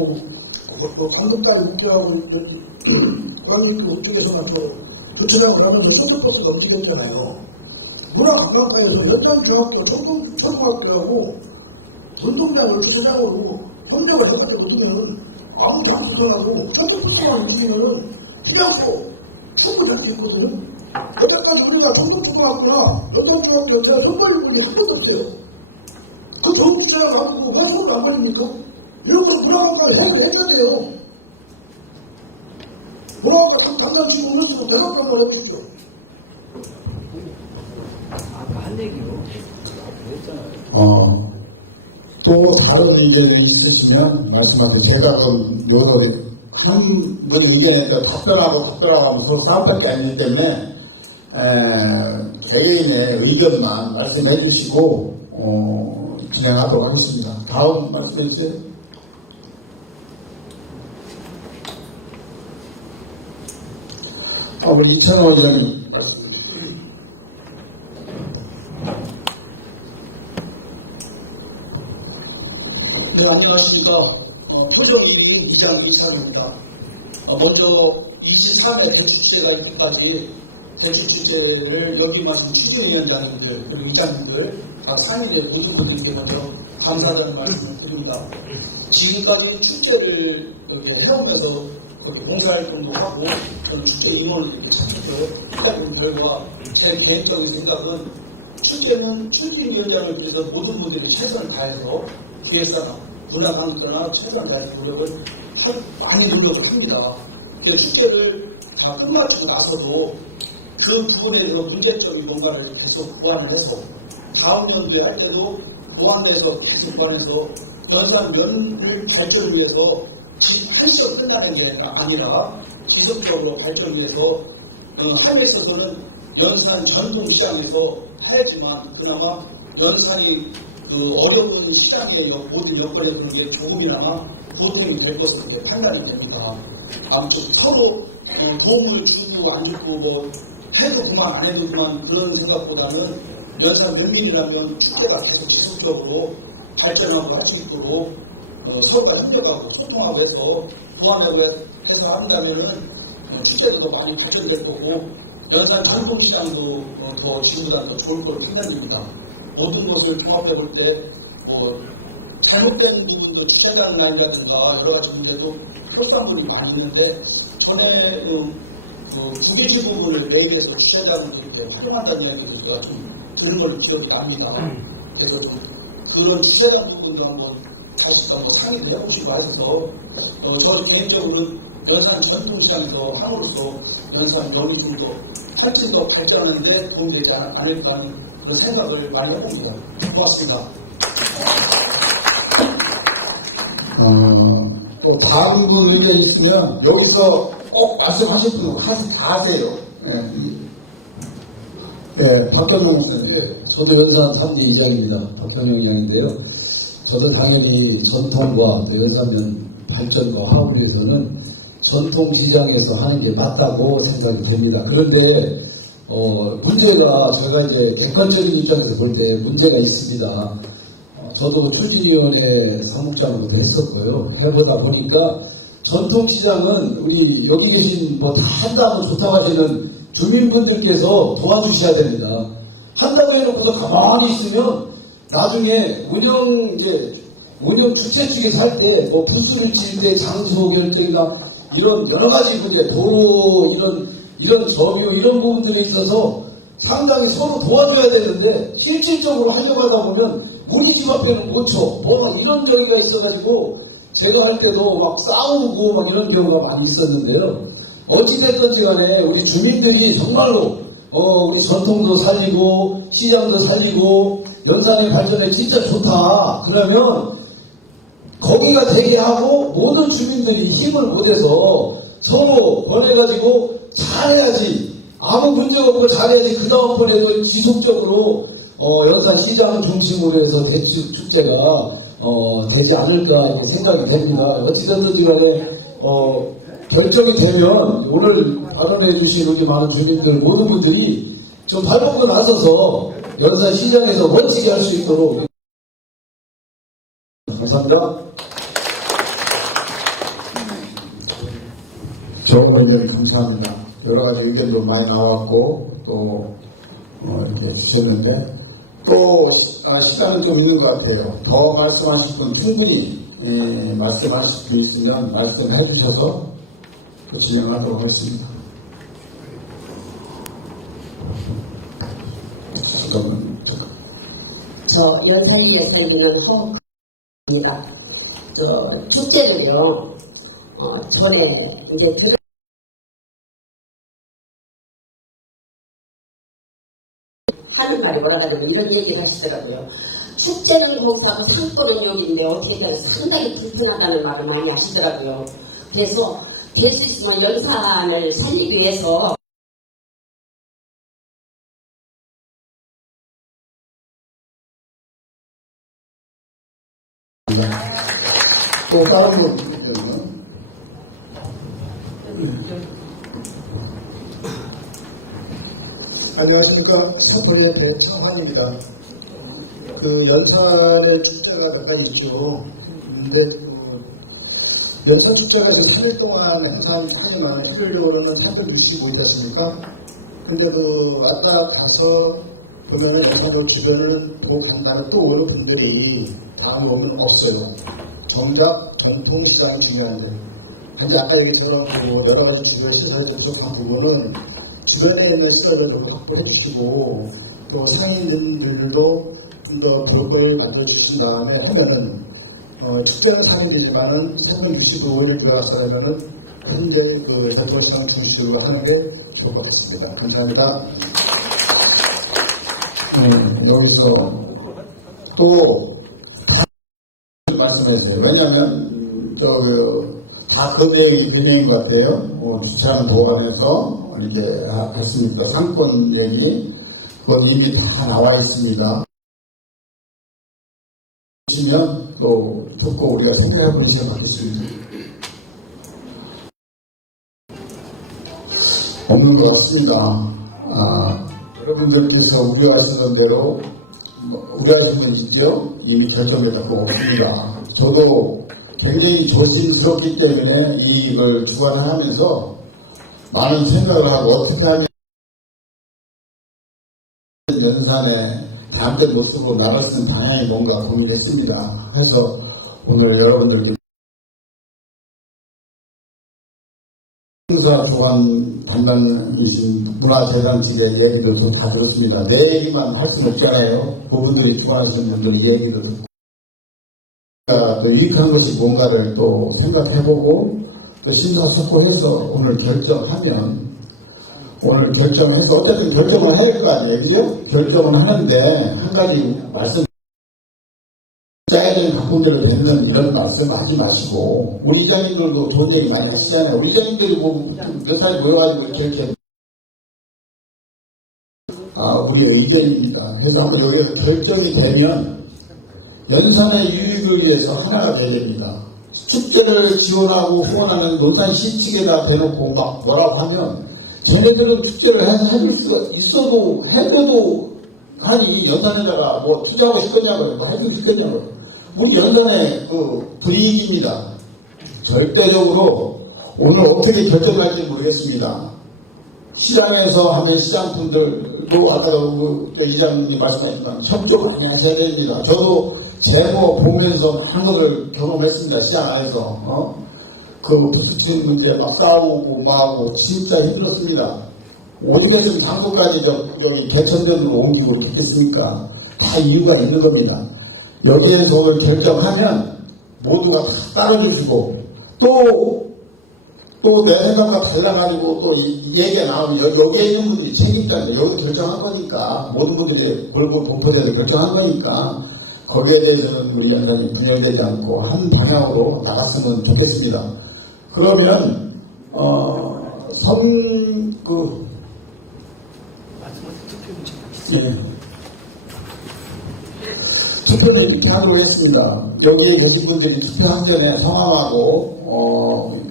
또 관급까지 문제하고 그런 이쪽에서만 또 그치라고 하면서 샌드박스 넘기겠잖아요. 문화관광과에서 연산 중학교 초등학교하고 운동장 12장으로 혼자가 대박에 우리는 아무 장소라고 샌드박스만 움직이면은 그냥 또 충분히 할수 있거든요. 여기까지 우리가 초등중학교나 연산중학교에 선발이 분이 한 번도 없어요. 그 좋은 생각을 하고 환송도 안 걸립니까? 이런 거 문화관광 해야 돼요. 문화관광 강남지구 운영지구 대답하려고 해주시죠. 아까 한 얘기로 했잖아요. 또 다른 의견이 있으시면 말씀하세요. 제가 그럼 여러 한 의견에 답변하고 하면서 싸움밖에 안 되기 때문에 개개인의 의견만 말씀해 주시고 진행하도록 하겠습니다. 다음 말씀해 주세요. 우리 이찬호 원장님 말씀. 네, 안녕하십니까. 소정민주주의 기장 이찬호입니다. 먼저 24대 대축제가 있기까지 대축제를 여기 맡은 추경위원장님들 그리고 이장님들 상임의 모든 분들께 먼저 감사하다는 말씀을 드립니다. 지금까지 축제를 해오면서 봉사활동도 하고 저는 축제 임원을 참여해서 해본 결과 제 개인적인 생각은 축제는 추경위원장을 비롯해서 모든 분들이 최선을 다해서 위해서나 문화관광나 최선을 다해서 노력을 많이 노력을 합니다. 근데 축제를 다 끝마치고 나서도 그 부분에 대해서 문제점이 뭔가를 계속 보완을 해서 다음 연도에 할 때도 보완해서 같이 보완해서 연산 연을 발전을 위해서 한시간 끝나는 게 아니라 지속적으로 발전을 위해서 한에 있어서는 연산 전통시장에서 해야지만 그나마 연산이 어려운 시장에 모든 여건에 드는데 조금이나마 보탬이 될 것으로 판단이 됩니다. 아무튼 서로 도움을 주고 안 주고 뭐 해도 그만 안 해도 그만 그런 생각보다는 연산 명민이라면 축제가 계속 지속적으로 발전하고 할 수 있도록 서로가 협력하고 소통하고 해서 보완하고 해서 한다면은 축제도 더 많이 발전될 거고 연산 전통시장도 더 지금보다 더 좋을 거로 판단됩니다. 모든 것을 종합해 볼 때 잘못된 부분도 주차장이라든가 여러 가지 문제도 협소한 부분이 많이 있는데 전에 부대시 부분을 내일에서 주차장을 그렇게 활용한다는 얘기를 제가 좀 그런 걸 기억도 합니다. 그래서 그런 주차장 부분도 한번 다시 한번 상의를 해보시고 해서 저 개인적으로는 연산 전통시장에서 함으로써 연산 명의중도 훨씬 더 발전하는 데 도움되지 않을까 하는 그런 생각을 많이 해봅니다. 고맙습니다. 다른 분 의견 있으면 여기서 꼭 말씀하실 분 다 하세요. 박건영 선생님. 저도 연산 3대 이장입니다. 박건영 양인데요. 저도 당연히 전통과 연산면 발전과 화합을 위해서는 전통시장에서 하는 게 맞다고 생각이 됩니다. 그런데 문제가 제가 이제 객관적인 입장에서 볼 때 문제가 있습니다. 저도 추진위원회 사무장으로도 했었고요. 해보다 보니까 전통시장은 우리 여기 계신 뭐 다 한다고 좋다고 하시는 주민분들께서 도와주셔야 됩니다. 한다고 해놓고서 가만히 있으면 나중에 운영 주최 측에서 할 때 뭐 부스를 칠 때 장소 결정이나 이런 여러 가지 문제, 도로 이런 점유 이런 부분들에 있어서 상당히 서로 도와줘야 되는데 실질적으로 하려고 하다 보면 우리 집 앞에는 못 쳐. 뭐 이런 경우가 있어가지고 제가 할 때도 막 싸우고 막 이런 경우가 많이 있었는데요. 어찌됐든지 간에 우리 주민들이 정말로 우리 전통도 살리고 시장도 살리고 연산의 발전에 진짜 좋다. 그러면 거기가 되게 하고 모든 주민들이 힘을 못해서 서로 권해가지고 잘해야지. 아무 문제가 없고 잘해야지. 그 다음번에도 지속적으로 연산 시장 중심으로 해서 대축제가 되지 않을까 이렇게 생각이 됩니다. 어찌됐든 간에 결정이 되면 오늘 발언해 주신 우리 많은 주민들 모든 분들이 좀 발벗고 나서서 연산 시장에서 멋지게 할 수 있도록 감사합니다. 좋은 의견 감사합니다. 여러 가지 의견도 많이 나왔고 또 이렇게 주셨는데 또 시간은 좀 있는 것 같아요. 더 말씀하실 분 충분히 말씀하실 분 있으면 말씀해 주셔서 또 진행하도록 하겠습니다. 연산시에서 이르는 홍입니다. 축제를요, 전에 이제 하는 말이 뭐라 하냐면 이런 얘기를 하시더라고요. 축제는 목사하고 상권은 여기인데 어떻게 해야 상당히 불편하다는 말을 많이 하시더라고요. 그래서 될 수 있으면 연산을 살리기 위해서 또 다른 분 있거든요. 안녕하십니까. 서울의 대창환입니다. 연산의 축제가 몇 가지 있죠. 근데 연산 축제가 3일 동안 하지만 일요일로는 865 있지 않습니까? 근데 아까 가서 보면 연산을 주변을 보고 간다는 또 오는 분들이 다음이 오면 없어요. 정답, 전통시장이 중요한데. 근데 아까 얘기처럼 여러 가지 지역을 시설에 접촉한 부분은 주변에 있는 시설을 확보해 주시고 또 상인들도 이거 볼 걸 만들어 주신 다음에 하면은 축제는 상인이지만은 생을 유치도 오히려 들어가서라면은 현재 대통령 진출을 하는 게 좋을 것 같습니다. 감사합니다. 여기서 또 말씀했어요. 왜냐하면 다 그대의 개념인 것 같아요. 주차장 보관해서 이렇게 했습니다. 상권 얘기 그건 이미 다 나와 있습니다. 보시면 또 듣고 우리가 생각해 보시면 받겠습니다. 없는 것 같습니다. 여러분들께서 우려하시는 대로 우려하시는 일이요 이미 결정되고 없습니다. 저도 굉장히 조심스럽기 때문에 이걸 주관하면서 많은 생각을 하고 어떻게 하면 연산에 반대 모습으로 나갈 수 있는 방향이 뭔가 고민했습니다. 그래서 오늘 여러분들 행사 주관 담당이신 문화재단직의 얘기를 좀 다 들었습니다. 내 얘기만 할 수는 없잖아요. 그분들이 주관하시는 분들의 얘기를 또 유익한 것이 뭔가를 또 생각해보고 또 심사숙고해서 오늘 결정하면 오늘 결정을 해서 어쨌든 결정을 해야 할 거 아니에요. 그죠? 결정을 하는데 한 가지 말씀 짜야 되는 부분들을 뱉는 이런 말씀 하지 마시고 우리 이장님들도 좋은 얘기 많이 하시잖아요. 우리 이장님들이 몇 사람이 모여가지고 이렇게 우리 의견입니다. 그래서 한번 여기에서 결정이 되면 연산의 유익을 위해서 하나가 돼야 됩니다. 축제를 지원하고 후원하는 논산시 측에다 대놓고 막 뭐라고 하면 쟤네들은 축제를 해줄 수가 있어도 해도 하니 연산에다가 뭐 투자하고 싶겠냐고요. 해주고 싶겠냐고요. 우리 연산의 분위기입니다. 절대적으로 오늘 어떻게 결정할지 모르겠습니다. 시장에서 하면 시장분들도 아까도 이장님이 말씀하셨지만 협조 많이 하셔야 됩니다. 저도 제보 보면서 한 것을 경험했습니다. 시장 안에서 부딪히는 문제 막 싸우고 막하고 진짜 힘들었습니다. 어디에서 장소까지 여기 개천대로 옮기고 이렇게 했으니까 다 이유가 있는 겁니다. 여기에서 오늘 결정하면 모두가 다 따라주시고 또 내 생각과 달라가지고 또 얘기가 나오면 여기에 있는 분들이 책임자인데 여기 결정한 거니까 모든 분들이 골고 공포대로 결정한 거니까 거기에 대해서는 우리 연단이 분열되지 않고 한 방향으로 나갔으면 좋겠습니다. 그러면 투표는 이렇게 하기로 했습니다. 여기에 계신 분들이 투표하기 전에 성함하고,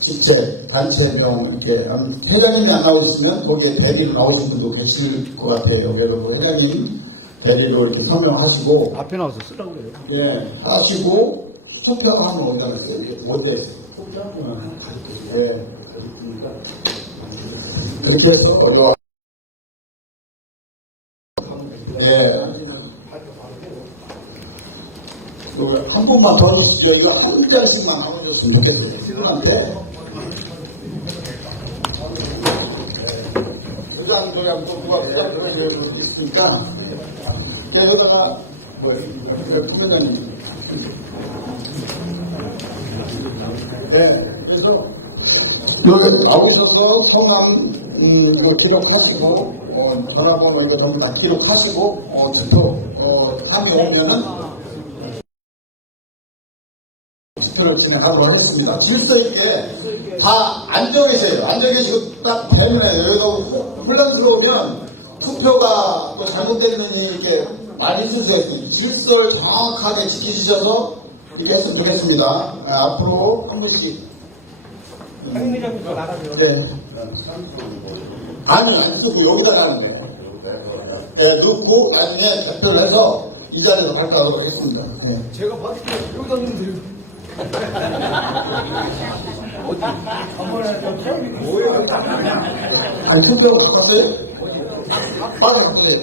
직책, 단체명, 이렇게, 회장님이 안 나오시면 거기에 대리로 나오신 분도 계실 것 같아요. 그래서 회장님 대리로 이렇게 설명하시고, 앞에 나와서 쓰라고 그래요. 예, 하시고, 투표하면 어디다 놨어요? 어디에 있어요? 예. 그렇게 해서, 예. 한 번만 더 해주시죠. 이거 한 장씩만 나눠줬으면 좋겠어요. 친구한테. 부장 소리 하면 또 누가 부장 소리 해주겠습니까? 그래서다가, 부장님. 네, 그래서, 여기 아웃서서 성함, 기록하시고, 전화번호 이거 전부 다 기록하시고, 투표, 함이 오면은, 투표를 진행하도록 하겠습니다. 질서 있게 다 앉아 계세요. 앉아 계시고 딱 발견해요. 여기가 혼란스러우면 투표가 또 잘못됐느니 이렇게 많이 쓰셔야지. 질서를 정확하게 지키셔서 이렇게 해서 드리겠습니다. 앞으로 한 분씩. 행위자부터 나가세요. 네. 아니, 안 쓰고 여기다 나는 거예요. 네, 놓고 나중에 발표를 해서 이 자리로 발표하도록 하겠습니다. 네. 제가 봤을 때 여기다 놓으면 돼요. 아니, 투표가 가까이? 바로 가까이.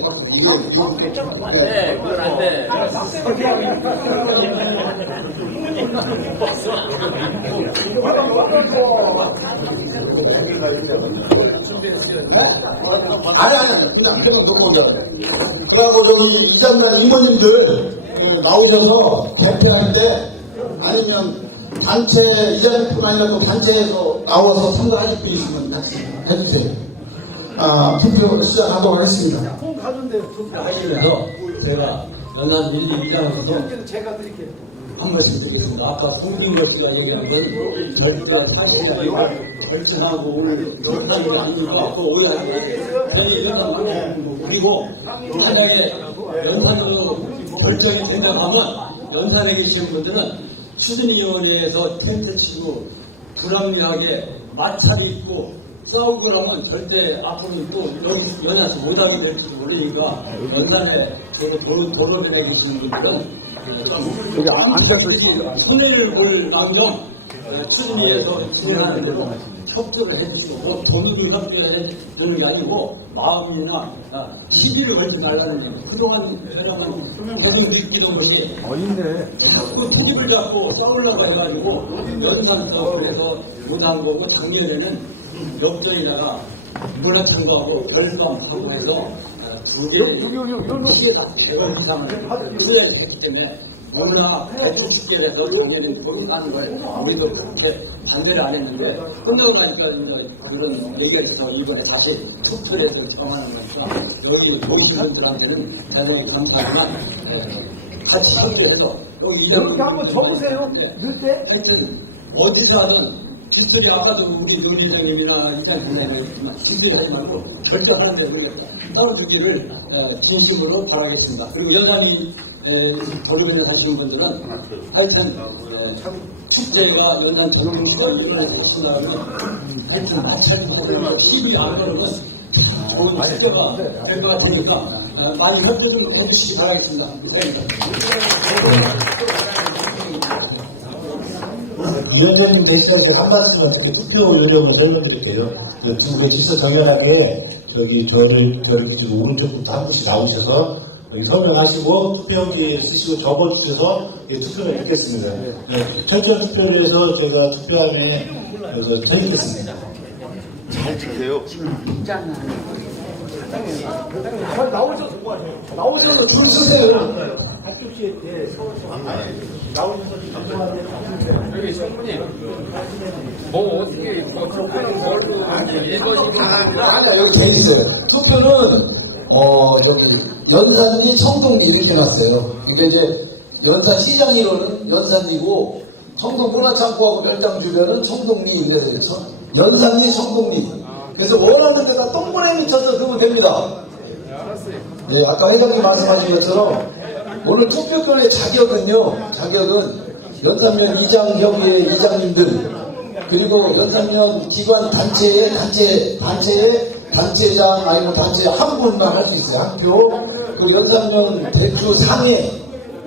네, 그건 안 돼. 아니, 그냥 표정 좀 보자. 그러고 저기 이장단 임원님들 나오셔서 대표할 때 아니면 단체, 이장뿐 아니라 또 단체에서 나와서 참가하실 분 있으면 같이 해주세요. 투표 시작하도록 하겠습니다. 하이에서 제가 연한 1, 2장에서도 제가 드릴게요. 한 말씀 드리겠습니다. 아까 송민걸 씨가 얘기한 건 결정한 사실이 아니고 결정하고 오늘 결정이 아니니까 그 오해하고 저희 이런 그리고 만약에 연산으로 결정이 된다면 연산에 계신 분들은 추진위원회에서 텐트 치고 불합리하게 마찰이 있고 싸우고 그러면 절대 앞으로는 또 여기 연한에서 못하게 될지 모르니까 연산에 도로den에 계신 분들은 여기 앉아서 손해를 볼 망정 추진위에서 진행하는데도 협조를 해주시고 돈으로 협조해 주는 게 아니고 마음이나 시비를 걸지 말라는 게 그동안 대전 비키더니 어린데. 고집을 잡고 싸우려고 해가지고 여기서 그래서 못한 거고 작년에는 역전이다가 문화청구하고 결방하고 해서 두 개를 시에다 100원 이상을 쓰여야 되기 때문에 너무나 대충집계해서 작년에 돌아가는 걸 우리도 그렇게 반대를 안 했는데 끝나고 나니까 그런 얘기가 있어서 이번에 다시 투표에서 정하는 거니까 여기 좋으시는 분들한테는 대단히 감사하지만 같이 협조해서 여기 한번 적으세요. 넣을 때. 하여튼 어디서 하든 그쪽에 아까도 우리 논의장님이나 이장님이 이들이 하지 말고 절대 하는 데 모르겠다. 싸워주기를 진심으로 바라겠습니다. 그리고 연간이 도로den에 사시는 분들은 하여튼 축제가 연간 전용수가 이번에 같이 나오면 대충 마찰이 TV 안 그러면 좋은 축제가 결과가 되니까 많이 협조 좀 해주시기 바라겠습니다. 위원장님 대신해서 한 말씀만 투표 요령을 설명드릴게요. 지금 그 질서 정연하게 여기 저를 오른쪽부터 한 분씩 나오셔서 여기 설명하시고 투표용지 쓰시고 접어주셔서 투표를 했겠습니다. 철저한 투표를 해서 제가 투표함에 드리겠습니다. 잘 지켜요. 나오셔서 뭐 하세요? 나오셔서 줄 서세요. 학교시에 나오셔서 죄송한데 여기 성분이 뭐 어떻게 그런 걸로 아까 여기 계시세요. 투표는 여기 연산이 청동리 이렇게 놨어요. 그러니까 이제 연산 시장이로는 연산이고 청동 문화창고하고 별장 주변은 청동리 이래서 연산이 청동리. 그래서 원하는 데다 똥보레 미쳐서 그러면 됩니다. 네, 아까 회장님 말씀하신 것처럼 오늘 투표권의 자격은 연산면 이장협의회 이장님들, 그리고 연산면 기관 단체장 아니면 단체 한 분만 할 수 있어요. 한 표. 그리고 연산면 대표 상해에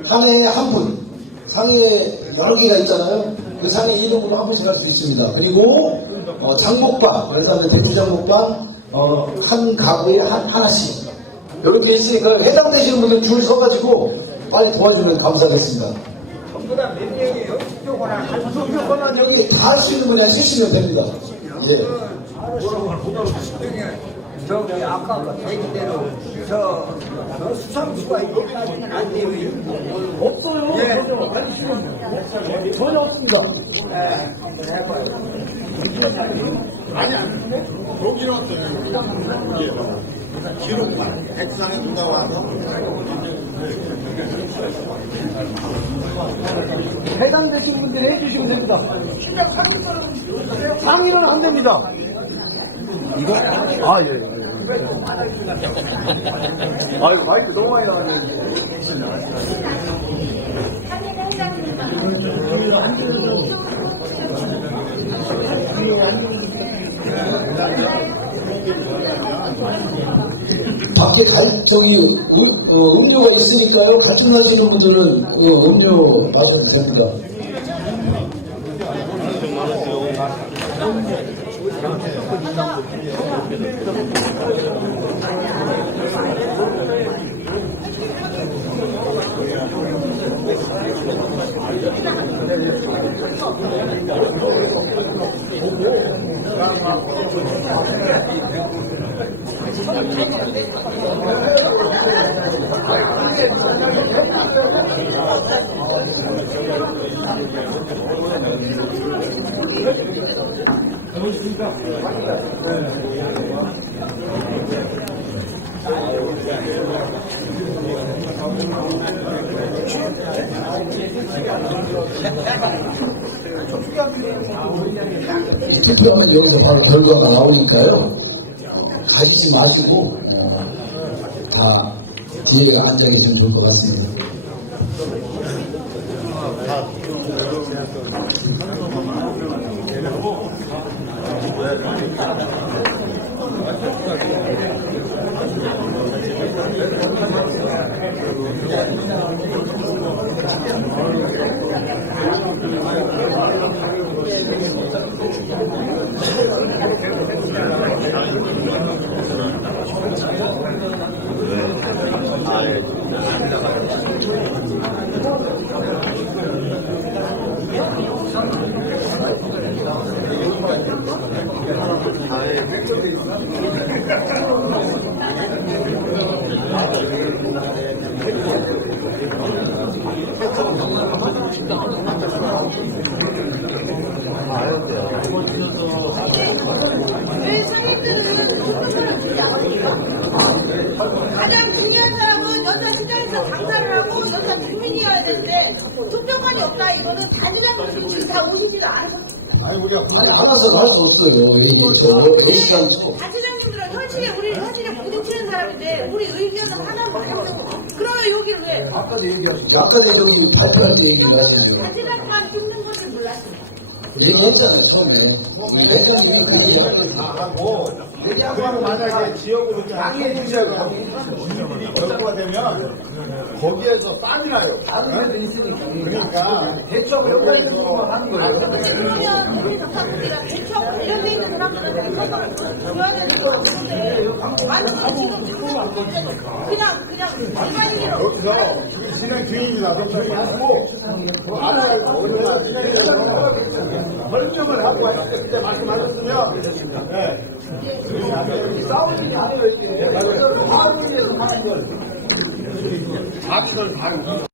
한 분. 상해 여러 개가 있잖아요. 그 상해 이름으로 한 분씩 할 수 있습니다. 그리고 장목방, 연산면 대표 장목방 한 가구에 하나씩. 이렇게 있으니까 해당되시는 분들 줄 서가지고 빨리 도와주면 감사하겠습니다. 전부다 몇 명이에요? 투표권은 여기 다 할 수 있는 분이 쓰시면 됩니다. 예. 저기 아까 얘기대로 저 수상수가 여기까지는 안 돼요. 없어요. 전혀 없습니다. 한번 해봐요. 기록만 백상에 누가 와서 해당되신 분들이 해주시면 됩니다. 상의는 안 됩니다. 이거? 아, 예. 아유, 마이크 너무 많이 나왔네. 밖에 음료가 있으니까요. 같이 마시는 분들은 음료 마시면 됩니다. 투표하면 여기서 바로 결과가 나오니까요. 가지지 마시고 다 뒤에 앉아 계시면 좋을 것 같습니다. 가장 중요한 사람은 여자 시장에서 강사를 하고 여자 국민이어야 되는데 투표권이 없다 이거는 다주장들이 지금 다 오시지를 않아서 아니, 알아서 할 수 없어요. 다주장님들은 현실에 부딪히는 사람인데 우리 의견은 하나도 안 된다고. 그러면 여기를 왜? 아까 저기 발표할 때 얘기를 하는데 다주장만 죽는 건지 몰랐어요. 얘기했잖아요. 처음에 회장님이 하고 얘기하고 만약에 지역으로 땅의 문제가 주민들이 결부가 되면 거기에서 땀이 나요. 그러니까 대처 여기서 하는 거예요. 그러면 우리가 대처 관련돼 있는 사람들은 대처를 줘야 되는 거예요. 완전 지금 그냥 일반인으로 여기서 지금 진행 중입니다. 정리하고 그 앞에 어디가 설명을 하고 그때 말씀하셨으면 싸우지 않아요. 자기들 다르고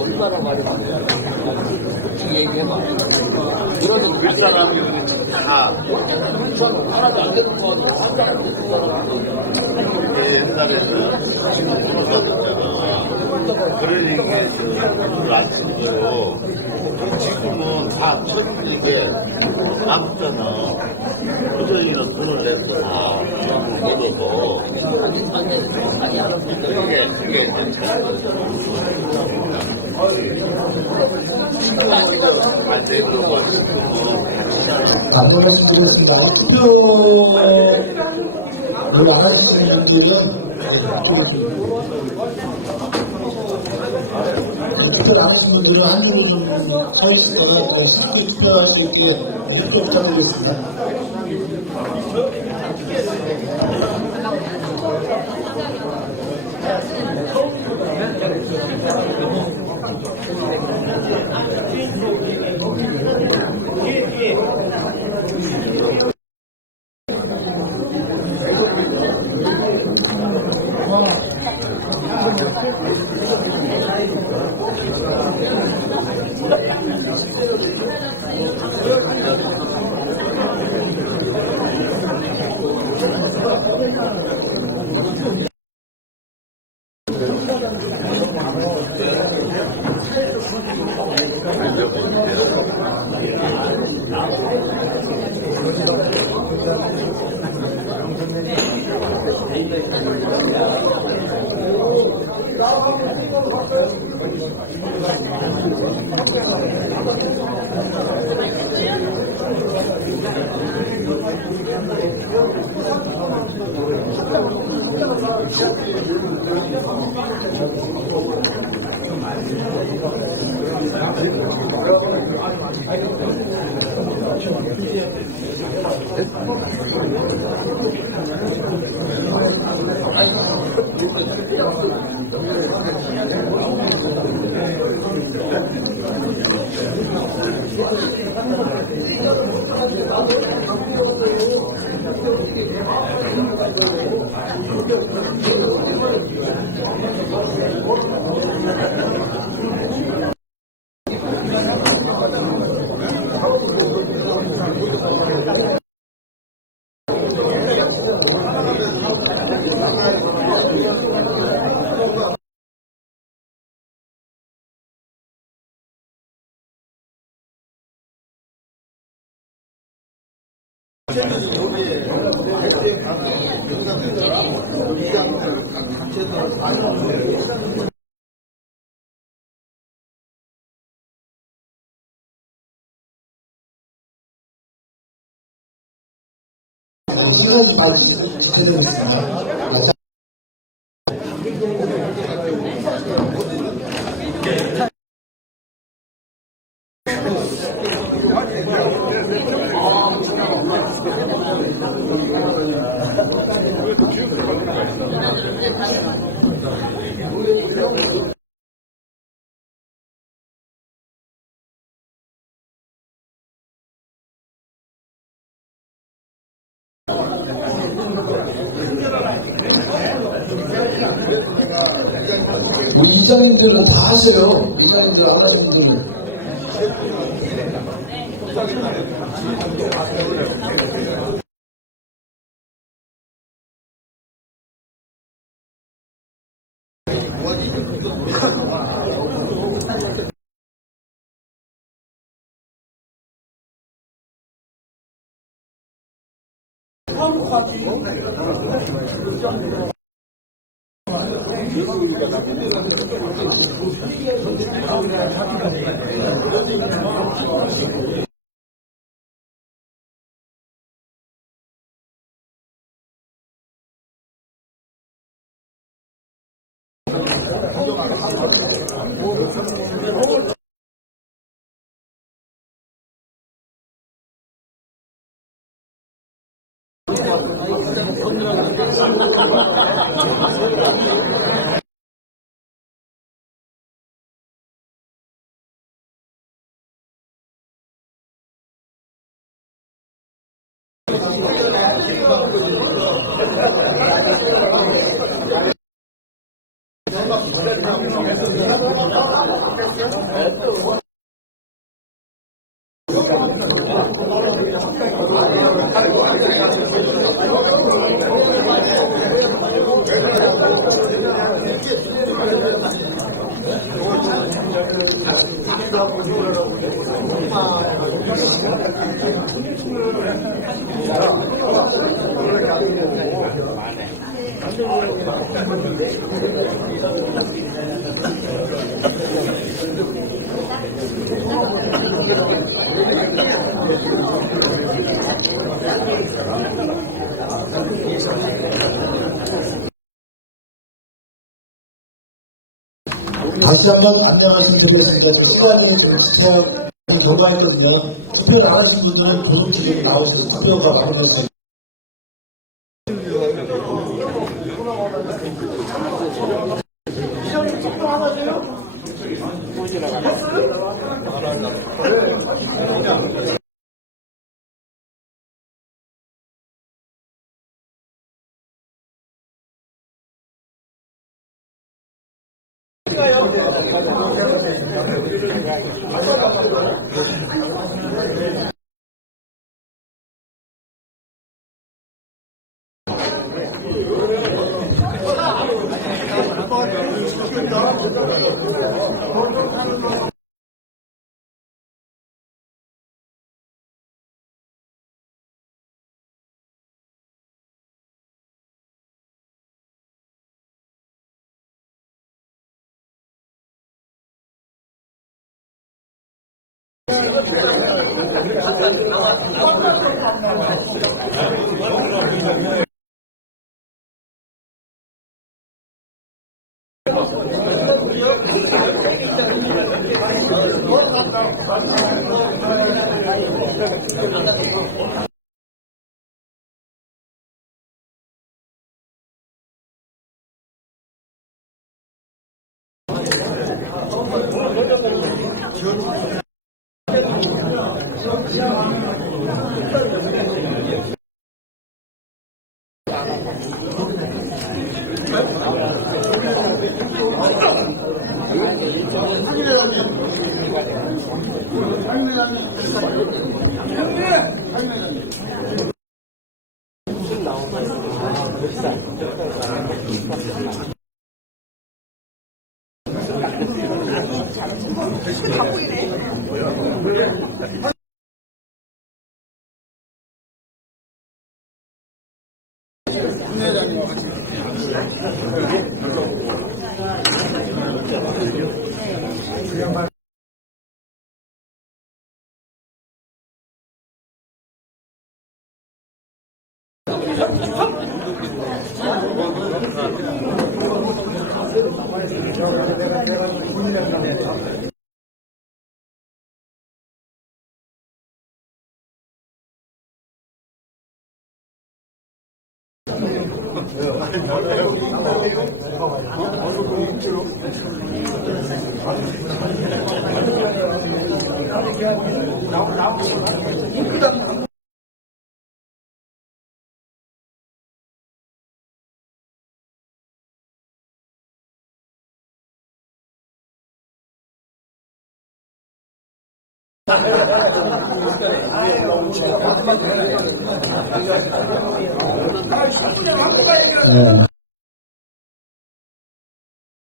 얼마나 많이 받아요? 솔직히 얘기해봐. 그러면 윗사람이 다 하나도 안 되는 거는 옛날에는 지금 물어봤잖아. 그러니까 안 쓰고 지금은 다 천지게 남잖아. 표정이는 돈을 내서 다 얻어도 그게 안 되는 거 다시 말씀드리겠습니다. 투표를 안 하시는 분들은 투표를 안 하시는 분들은 한쪽으로 좀 서있다가 쉽게 투표할 수 있게 투표 부탁드리겠습니다. 우리 이장님들은 다 하세요. 이장님들 안 하시는 분들. 다시 한번 안내 말씀드리겠습니다. 시간이 지체할 경과했거든요. 투표 나가신 분들은 조직적으로 나오세요. 투표가 나오는지.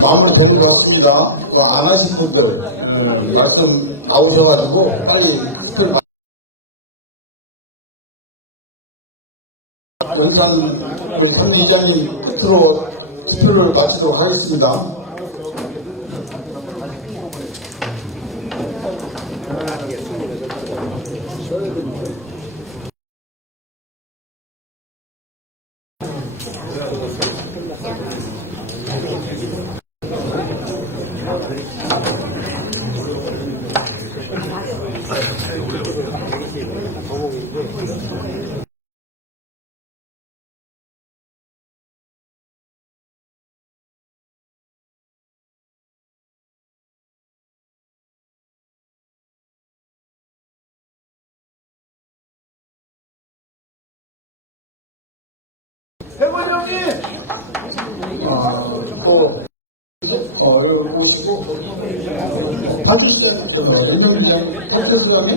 마음을 데리고 왔습니다. 안 하신 분들 말씀 나오셔가지고 빨리 용산 상리장님 끝으로 투표를 마치도록 하겠습니다. 오시고 받으세요. 이놈이랑 헬스장에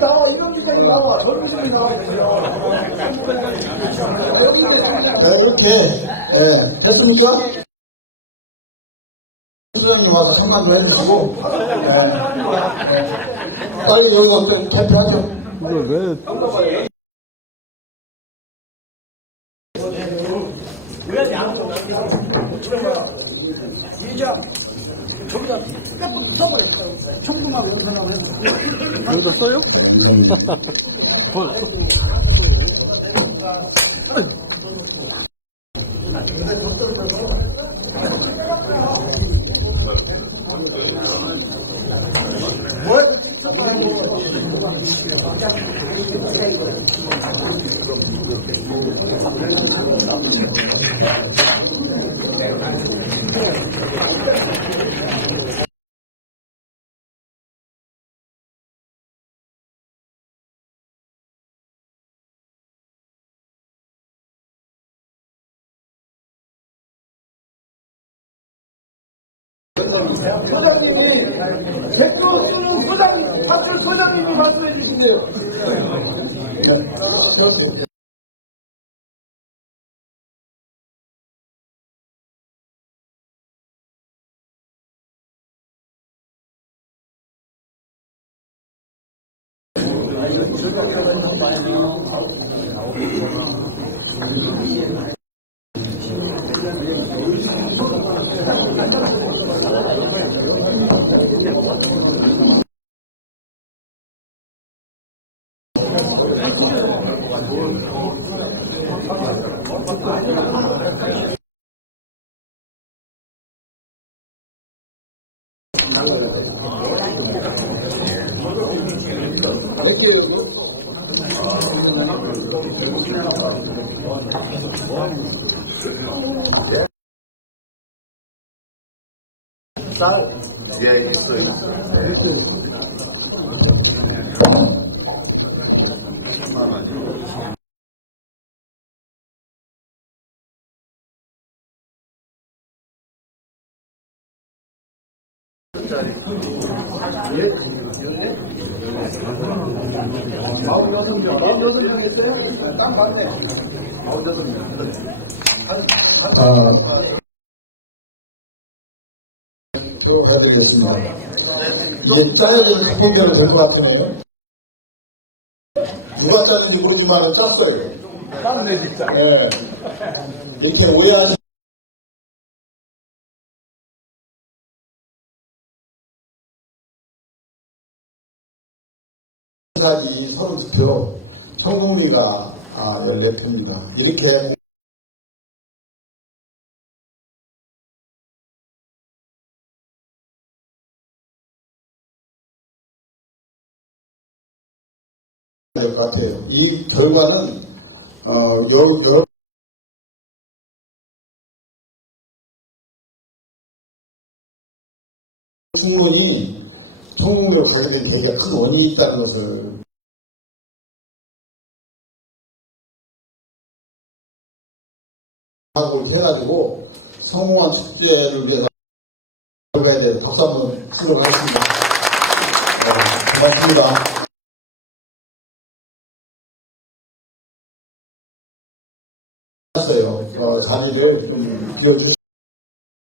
나와 이런 데까지 나와 저기까지 나와 이렇게 됐습니까? 수장님 와서 한마디 해주시고 빨리 여기 와서 발표하죠. 이걸 왜? 저기다 스태프도 써버렸어. 청구만 연산하고 했어. 여기다 써요? 소장님이 100% 쓰는 소장님, 학교 소장님이 말씀해 주세요. 예, 있어요. 들어가겠습니다. 이제 짜야 되는 fon대를 된 것 같으네. 누가 짰는지 모르지만 짰어요. 짰네 진짜. 네. 이렇게 오해하는 사기 30표, 성공리가 14표입니다. 이렇게 될 것 같아요. 이 결과는 충분히 통곡을 가지게 되게 큰 원인이 있다는 것을 하고 해가지고 성공한 축제를 위해서 결과에 대해 박수 한번 쓰도록 하겠습니다. 고맙습니다. 자리를 좀 비워주세요.